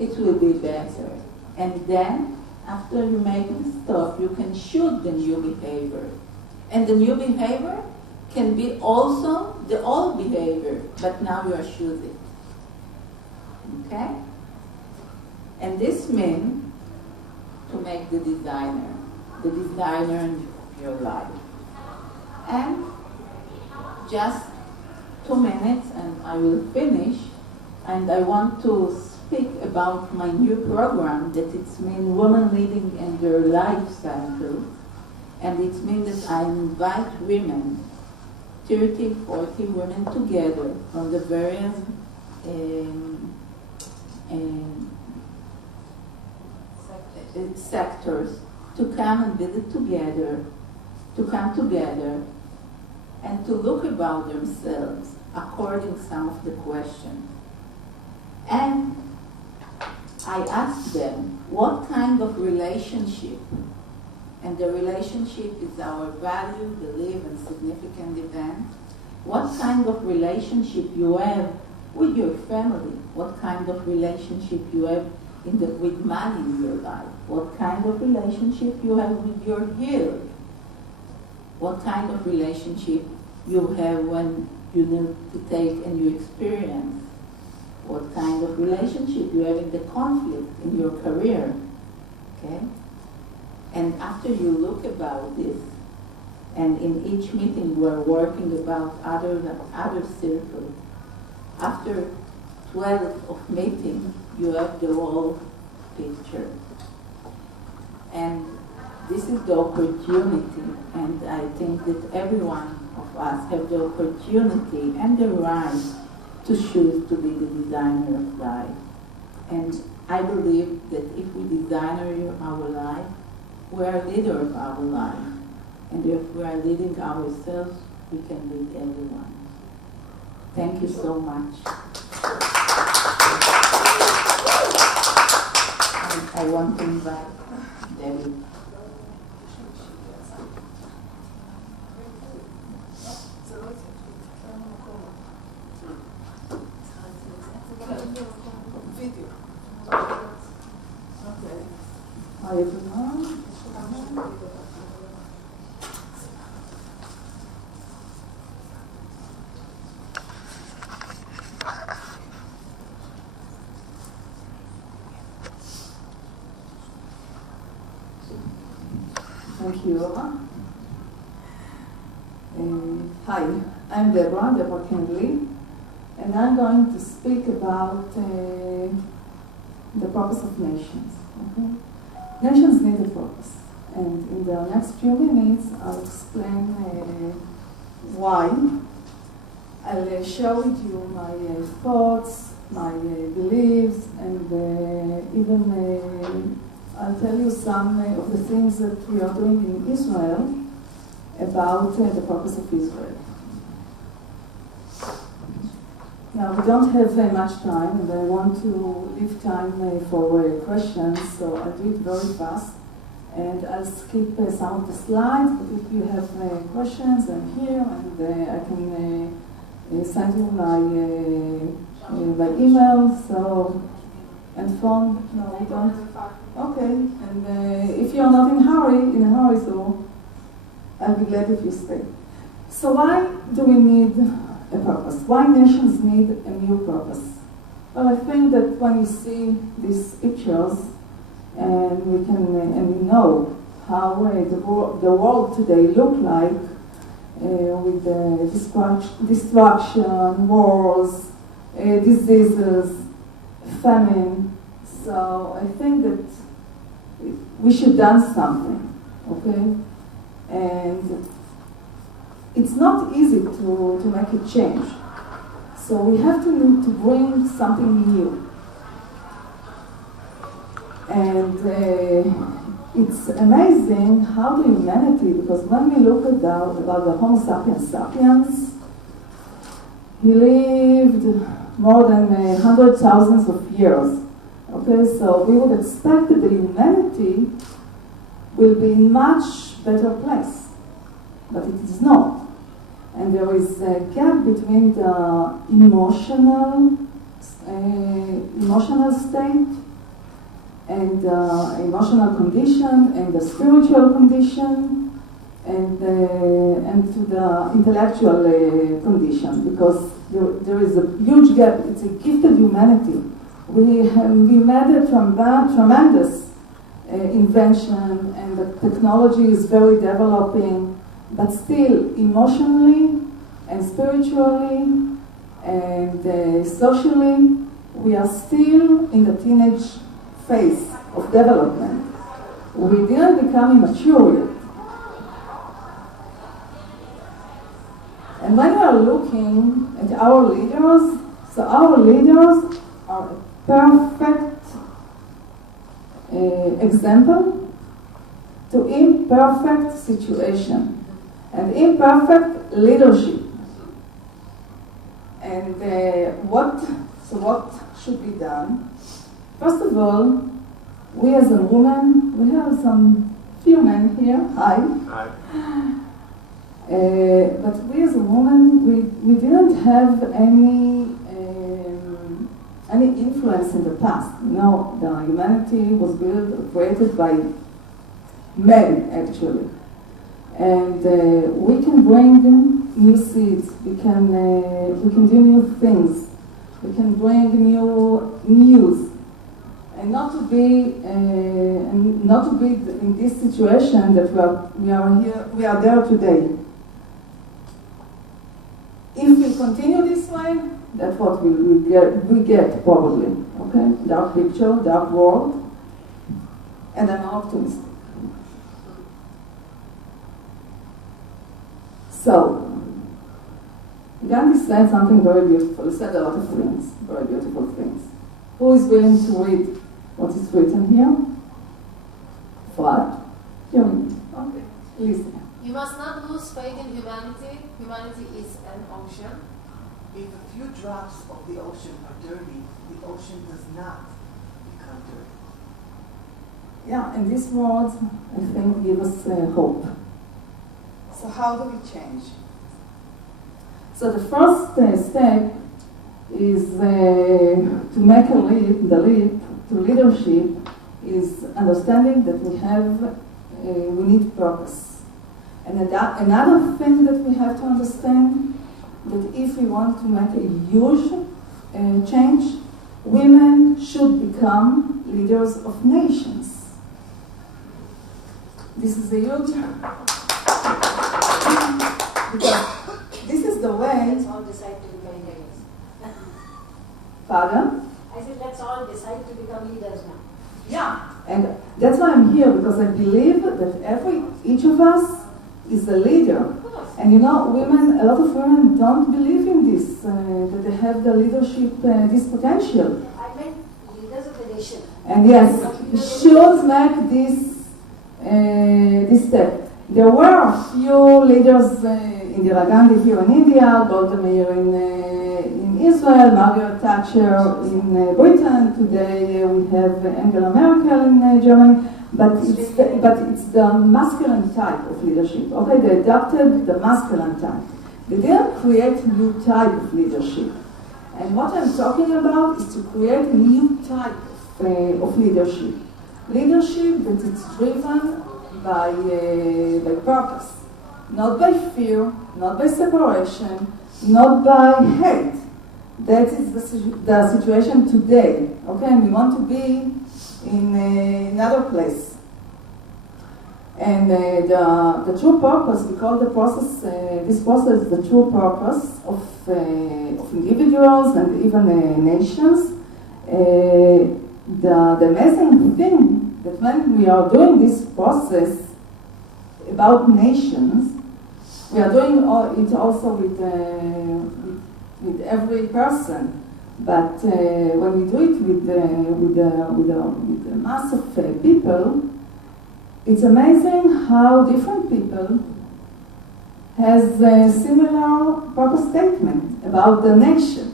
It will be better. And then, after you make it stop, you can shoot the new behavior. And the new behavior can be also the old behavior, but now you are shooting. Okay? And this means to make the designer in your life. And just 2 minutes and I will finish. And I want to speak about my new program that it's means women leading in their life cycle. And it means that I invite women, 30, 40 women together from the various sectors to come and visit together, to come together and to look about themselves according to some of the questions. And I asked them what kind of relationship, and the relationship is our value, belief, and significant event. What kind of relationship you have with your family? What kind of relationship you have with money in your life? What kind of relationship you have with your health? What kind of relationship you have when you need to take and you experience? What kind of relationship you have in the conflict in your career? Okay? And after you look about this, and in each meeting we're working about other circles, after 12 of meetings, you have the whole picture. And this is the opportunity, and I think that every one of us have the opportunity and the right to choose to be the designer of life. And I believe that if we design our life, we are leader of our life. And if we are leading ourselves, we can lead everyone. Thank you so much. And I want to invite Debbie. Video. Okay. Hi everyone. Thank you. Hi, I'm Deborah Kandli, and I'm going to speak about the purpose of nations. Okay? Nations need a purpose, and in the next few minutes I'll explain why. I'll share with you my thoughts, my beliefs, and even I'll tell you some of the things that we are doing in Israel about the purpose of Israel. Now, we don't have much time, and I want to leave time for questions, so I'll do it very fast. And I'll skip some of the slides, but if you have questions, I'm here, and I can send you my email, so, and phone, no, we don't. Okay, and if you're not in a hurry, so I'll be glad if you stay. So why do we need a purpose? Why nations need a new purpose? Well, I think that when you see these pictures, and we can and we know how the world today look like, with destruction, wars, diseases, famine. So I think that we should done something, okay? And it's not easy to make a change. So we have to bring something new. And it's amazing how the humanity, because when we look about the Homo sapiens sapiens, he lived more than 100,000 of years. Okay, so we would expect that the humanity will be in much better place, but it is not. And there is a gap between the emotional state and the emotional condition and the spiritual condition and to the intellectual condition, because there is a huge gap. It's a gifted humanity. We made a tremendous invention, and the technology is very developing, but still emotionally and spiritually and socially, we are still in the teenage phase of development. We didn't become immature yet. And when we are looking at our leaders, so our leaders are a perfect example to imperfect situation and imperfect leadership. And what should be done? First of all, we as a woman, we have some few men here. Hi. Hi. But we as a woman, we didn't have any influence in the past. No, the humanity was created by men, actually. And we can bring new seeds. We can do new things. We can bring new news, and not to be in this situation that we are there today. If we continue this way, that's what we get probably. Okay, dark picture, dark world, and I'm optimistic. So, Gandhi said something very beautiful. He said a lot of things, very beautiful things. Who is willing to read what is written here? What? Okay, listen. You must not lose faith in humanity. Humanity is an ocean. If a few drops of the ocean are dirty, the ocean does not become dirty. Yeah, and these words, I think, give us hope. So how do we change? So the first step is to make the leap to leadership is understanding that we need purpose. And another thing that we have to understand, that if we want to make a huge change, women should become leaders of nations. This is a huge... because this is the way... Let's all decide to become leaders. Pardon? I said, let's all decide to become leaders now. Yeah. And that's why I'm here, because I believe that each of us is a leader. And you know, a lot of women don't believe in this, that they have the leadership, this potential. I meant leaders of the nation. And yes, we should make this step. There were a few leaders, Indira Gandhi here in India, Golda Meir in Israel, Margaret Thatcher in Britain. Today we have Angela Merkel in Germany. But it's the masculine type of leadership. Okay, they adopted the masculine type. They didn't create a new type of leadership. And what I'm talking about is to create a new type of leadership. Leadership that is driven by purpose, not by fear, not by separation, not by hate. That is the situation today. Okay, and we want to be in another place. And the true purpose, we call the process, this process the true purpose of individuals and even nations. The amazing thing that when we are doing this process about nations, we are doing it also with every person. But when we do it with a mass of people, it's amazing how different people has a similar purpose statement about the nation.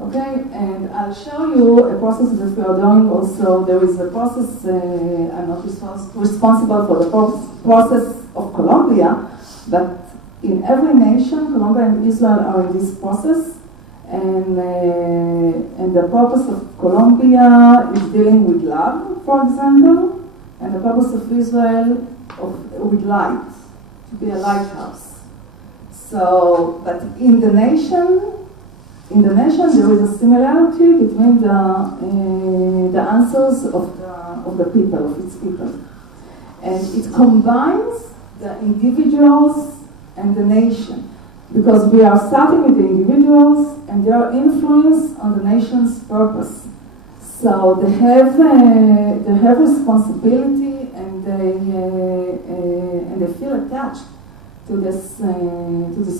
Okay, and I'll show you a process that we are doing also. There is a process, I'm not responsible for the process of Colombia, but in every nation, Colombia and Israel are in this process. And the purpose of Colombia is dealing with love, for example, and the purpose of Israel with light, to be a lighthouse. So, but in the nation there is a similarity between the answers of the people, of its people, and it combines the individuals and the nation. Because we are starting with the individuals and their influence on the nation's purpose. So they have responsibility and they feel attached to this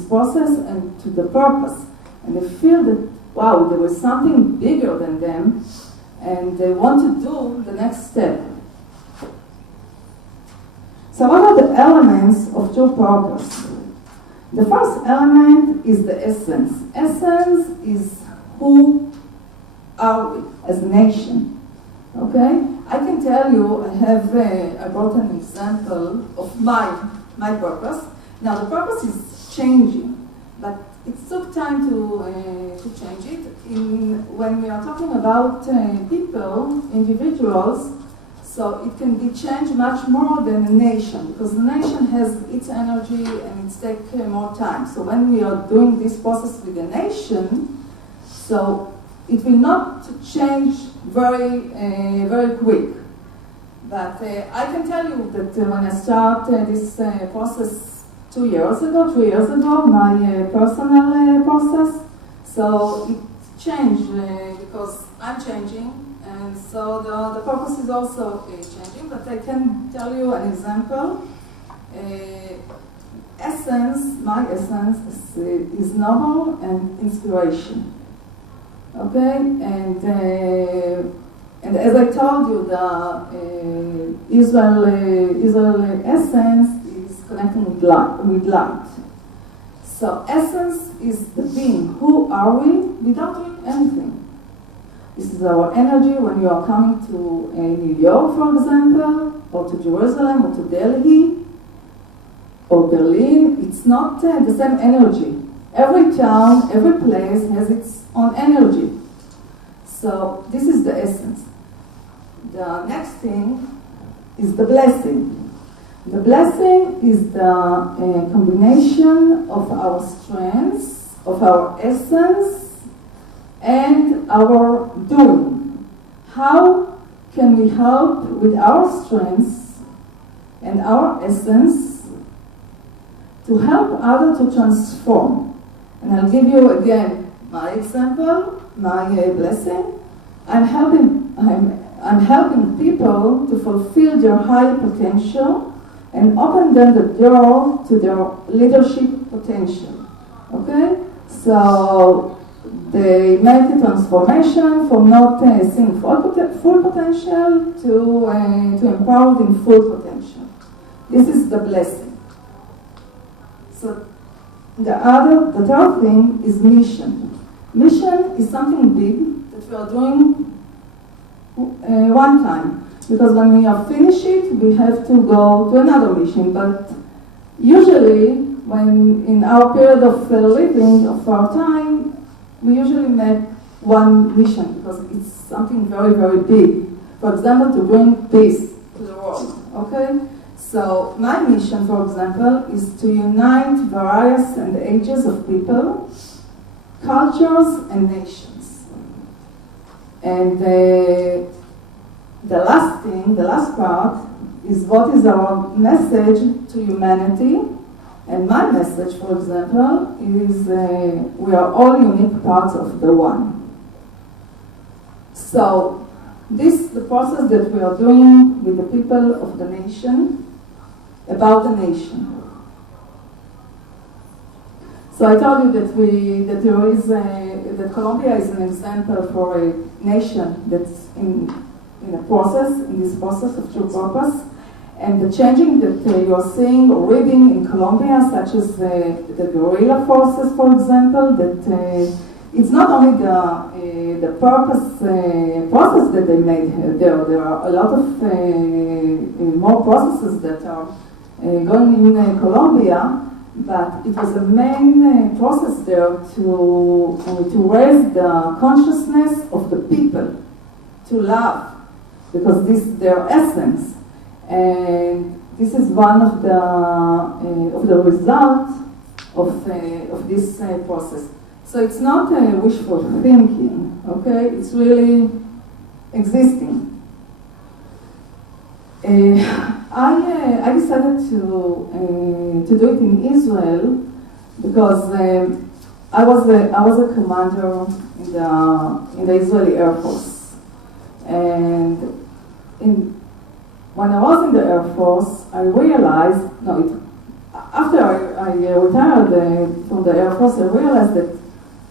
process and to the purpose. And they feel that, wow, there was something bigger than them and they want to do the next step. So what are the elements of true purpose? The first element is the essence. Essence is who are we as a nation. Okay? I can tell you, I brought an example of my purpose. Now the purpose is changing, but it took time to change it. When we are talking about people, individuals, so it can be changed much more than a nation, because the nation has its energy and it takes more time. So when we are doing this process with a nation, so it will not change very quick. But I can tell you that when I started this process 3 years ago, my personal process, so it changed because I'm changing. And so the purpose is also changing, but I can tell you an example. My essence is noble and inspiration. Okay, and as I told you, the Israel essence is connecting with light. So essence is the being. Who are we without doing anything? This is our energy when you are coming to New York, for example, or to Jerusalem, or to Delhi, or Berlin. It's not the same energy. Every town, every place has its own energy. So this is the essence. The next thing is the blessing. The blessing is the combination of our strengths, of our essence, and our doing. How can we help with our strengths and our essence to help others to transform? And I'll give you again my example, my blessing. I'm helping people to fulfill their high potential and open them the door to their leadership potential. Okay? So they make a transformation from not seeing full potential to empowered in full potential. This is the blessing. So the third thing is mission. Mission is something big that we are doing one time. Because when we are finished it, we have to go to another mission. But usually, when in our period of living, of our time, we usually make one mission because it's something very, very big. For example, to bring peace to the world, okay? So my mission, for example, is to unite various and ages of people, cultures, and nations. And the last part is what is our message to humanity. And my message, for example, is we are all unique parts of the one. So This the process that we are doing with the people of the nation, about the nation. So I told you that that Colombia is an example for a nation that's in this process of true purpose, and the changing that you are seeing or reading in Colombia, such as the guerrilla forces, for example, that it's not only the purpose process that they made there. There are a lot of more processes that are going in Colombia. But it was the main process there to raise the consciousness of the people to love, because this is their essence, and this is one of the results of this process. So it's not wishful thinking, okay? It's really existing. I decided to do it in Israel because I was a commander in the Israeli Air Force, and when I was in the Air Force, I realized after I retired from the Air Force, I realized that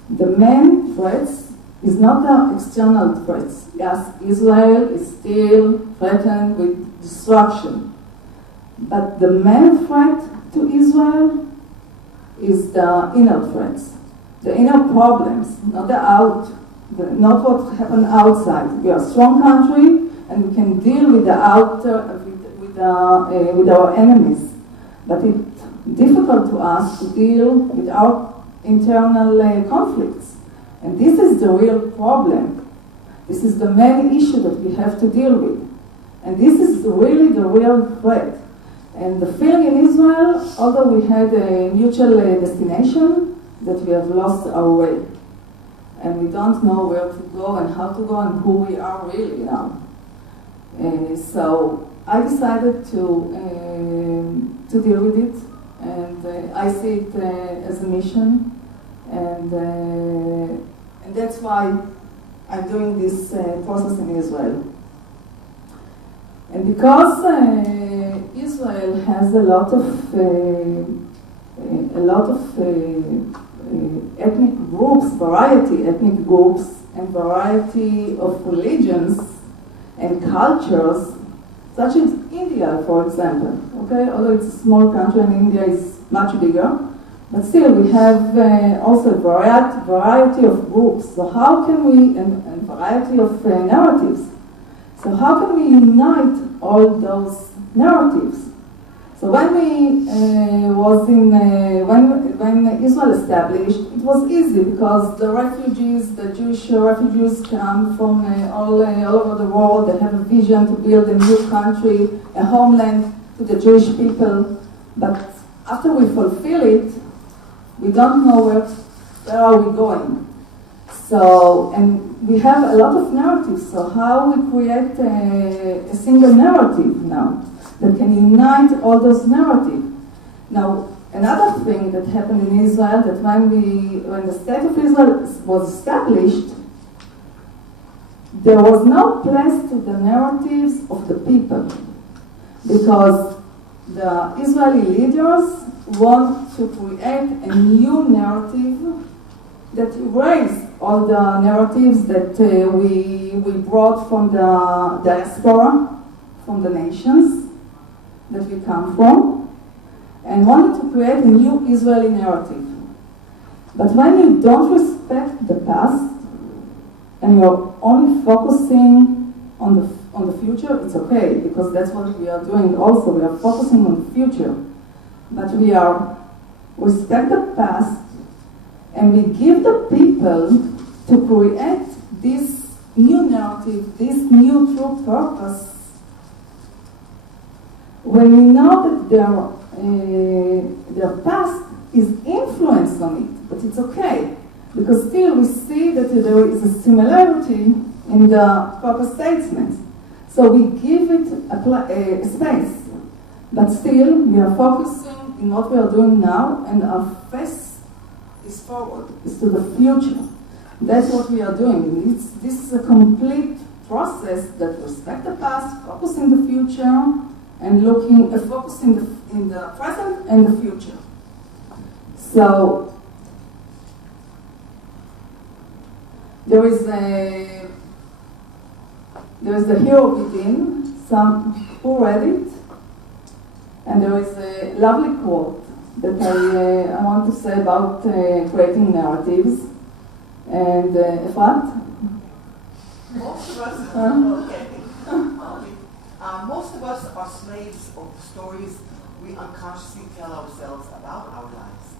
the main threats is not the external threats. Yes, Israel is still threatened with destruction. But the main threat to Israel is the inner threats, the inner problems, not not what happened outside. We are a strong country, and we can deal with the outer, with our enemies. But it's difficult to us to deal with our internal conflicts. And this is the real problem. This is the main issue that we have to deal with. And this is really the real threat. And the feeling in Israel, although we had a mutual destination, that we have lost our way. And we don't know where to go and how to go and who we are really now. So I decided to deal with it. And I see it as a mission. And that's why I'm doing this process in Israel. And because Israel has a lot of ethnic groups, ethnic groups, and variety of religions and cultures, such as India, for example. Okay, although it's a small country and India is much bigger. But still, we have also a variety of groups. So how can we, and variety of narratives. So how can we unite all those narratives? So when when Israel established, it was easy because the refugees, the Jewish refugees, come from all over the world. They have a vision to build a new country, a homeland to the Jewish people. But after we fulfill it, we don't know where are we going. So, and we have a lot of narratives, so how we create a single narrative now that can unite all those narratives. Now, another thing that happened in Israel, that when the state of Israel was established, there was no place to the narratives of the people, because the Israeli leaders want to create a new narrative that erase all the narratives that we brought from the diaspora, from the nations that we come from, and wanted to create a new Israeli narrative. But when you don't respect the past and you're only focusing on the future, it's okay, because that's what we are doing also. We are focusing on the future. But we respect the past, and we give the people to create this new narrative, this new true purpose, when we know that their past is influenced on it. But it's okay, because still we see that there is a similarity in the purpose statements. So we give it a space. But still, we are focusing in what we are doing now, and our face is forward, is to the future. That's what we are doing. This is a complete process that respects the past, focus in the future, and focus in the present and the future. So there is the hero within. Some who read it, and there is a lovely quote that I want to say about creating narratives. And Efrat? Most of us, most of us are slaves of the stories we unconsciously tell ourselves about our lives.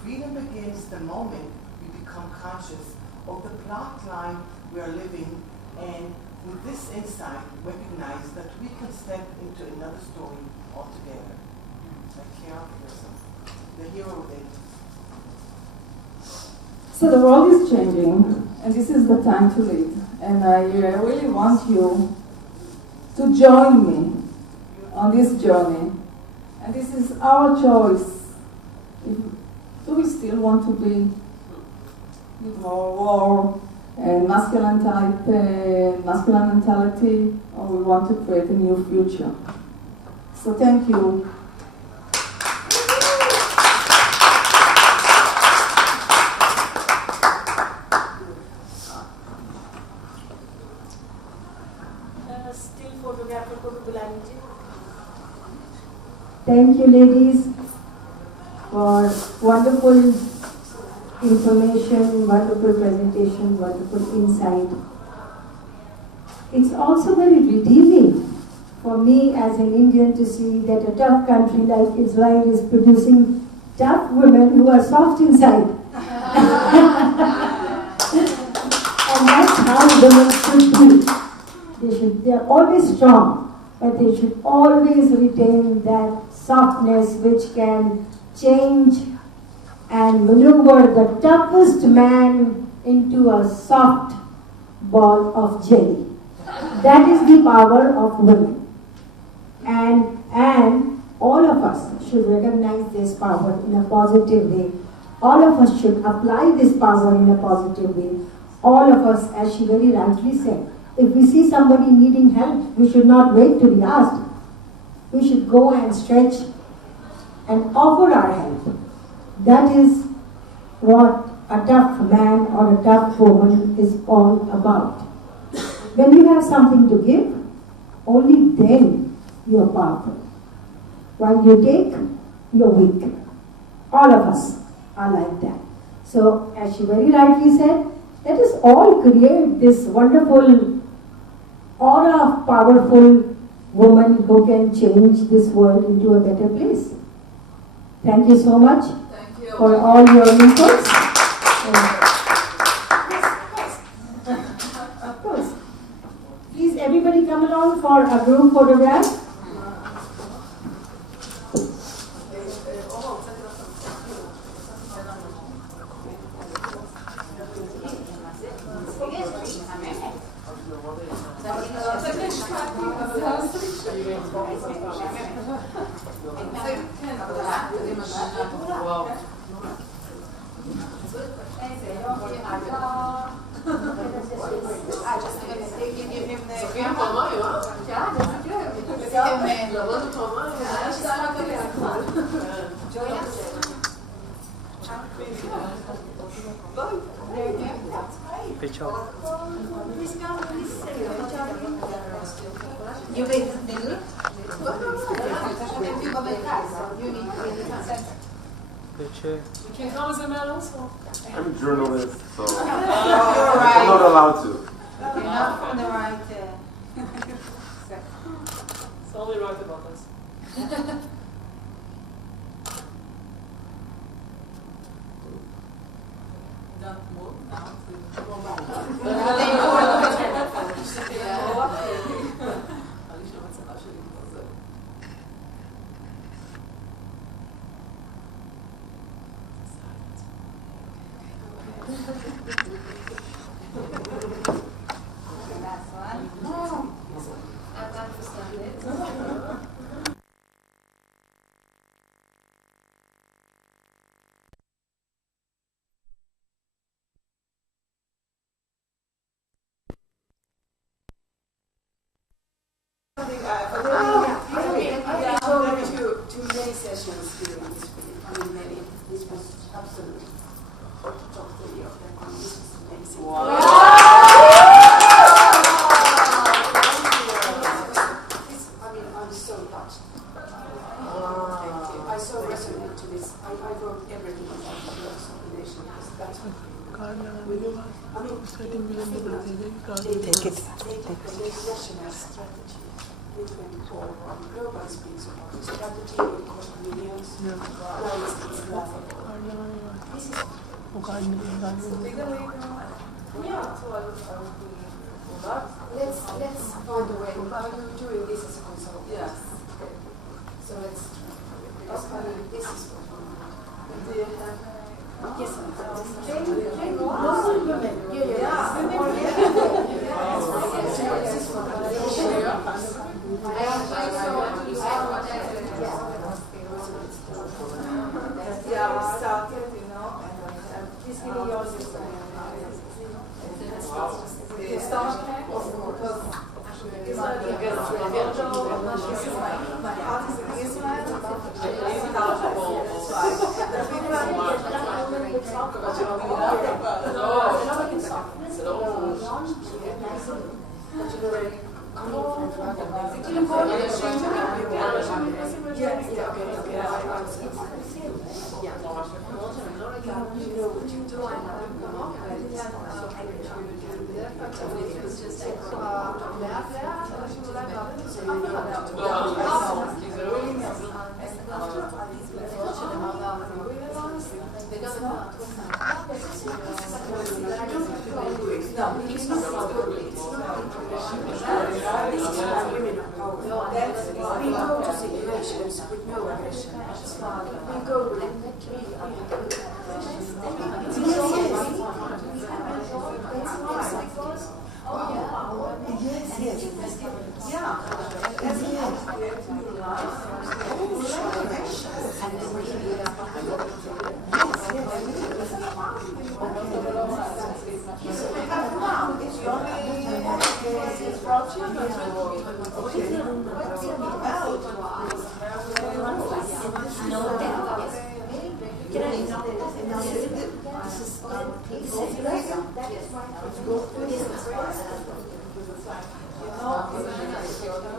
Freedom begins the moment we become conscious of the plot line we are living, and with this insight, recognize that we can step into another story altogether. Like Karen Pearson, the hero within. So the world is changing, and this is the time to lead. And I really want you to join me on this journey. And this is our choice. Do we still want to be with more war and masculine mentality, or we want to create a new future? So thank you. Thank you, ladies, for wonderful information, wonderful presentation, wonderful insight. It's also very redeeming for me as an Indian to see that a tough country like Israel is producing tough women who are soft inside. And that's how women should be. They are always strong, but they should always retain that softness which can change and maneuver the toughest man into a soft ball of jelly. That is the power of women. And all of us should recognize this power in a positive way. All of us should apply this power in a positive way. All of us, as she very rightly said, if we see somebody needing help, we should not wait to be asked. We should go and stretch and offer our help. That is what a tough man or a tough woman is all about. When you have something to give, only then you are powerful. While you take, you're weak. All of us are like that. So, as she very rightly said, let us all create this wonderful aura of powerful woman who can change this world into a better place. Thank you so much for all your inputs. Of course. Please, everybody come along for a group photograph. You make the middle? Can come as a man also. I'm a journalist, so You're I'm not allowed to. You're not on the right. It's only right about us. Don't move now. to many sessions during this week. I mean, many. This was absolutely top 3 of them. This was amazing. Wow. I'm so touched. Thank you. I so resonate to this. I wrote everything about the combination. That's what take it. The national strategy. It went over global speaks about the strategy will cost millions. Why is this laughable? This is let's find a way. Are you doing this as a consultant? Yes. Okay. So let's because I mean, this is what we do. You have yes, Muslim women. Yeah, we started, you know, and this video yours is my heart is in Israel. We go to situations with no aggression. We go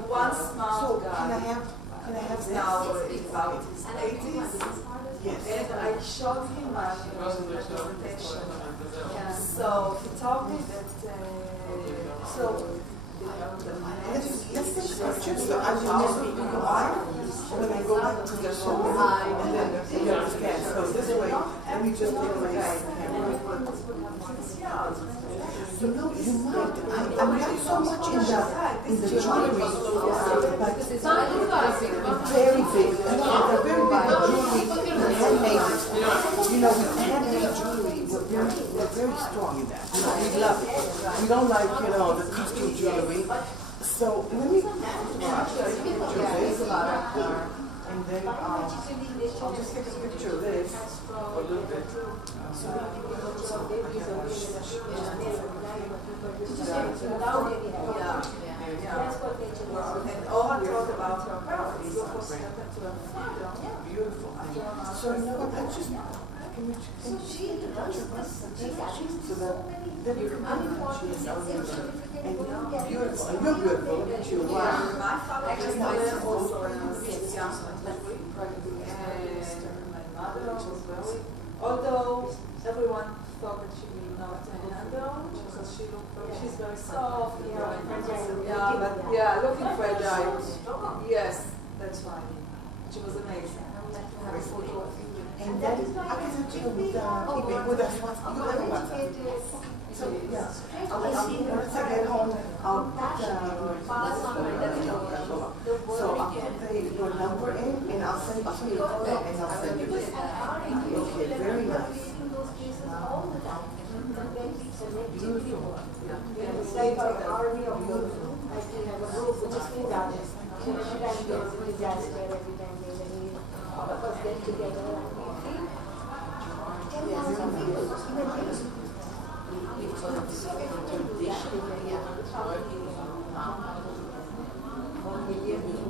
One small guy. Can I have now about his 80s? Yes. And I showed him my presentation. So he told me that let's take pictures so I will know who you are when I go back to the show and then you understand. So this way, let me just take my camera. You know, you might. I'm not so much in the jewelry, but it's very big. They're very big jewelry, handmade. You know, with handmade jewelry, we're very strong in that. You know, we love it. We don't like, you know, the costume jewelry. So let me and then I'll just take a picture of this a little bit. And all I talked about her parents. Beautiful. So you know what? I just can you then you can and beautiful. And you're beautiful. Look at you. Wow. My father also my mother was very, although everyone thought that she will not handle because she's very soft. Looking fragile. Yes, that's right. She was amazing. And then I can do with us once you have WhatsApp. So yeah, once I get home, I'll put so I'll put your number in, and I'll send it to you, and I'll send you this. Okay, very nice. Beautiful. It's like our army of beautiful. I still have a group which is still done. Every time there's a disaster, every time there's a need, all of us get together and we feel 10,000 people. Even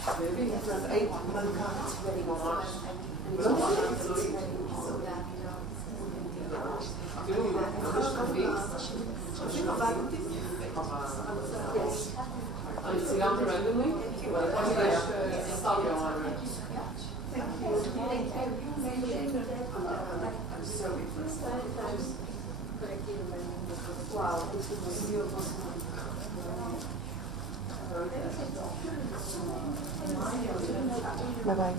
Maybe it was 8 months. very much. And it's Lovely. important so that yes. And sit down randomly? Well, how do you start your one? I'm sorry. Wow, this is real Bye-bye.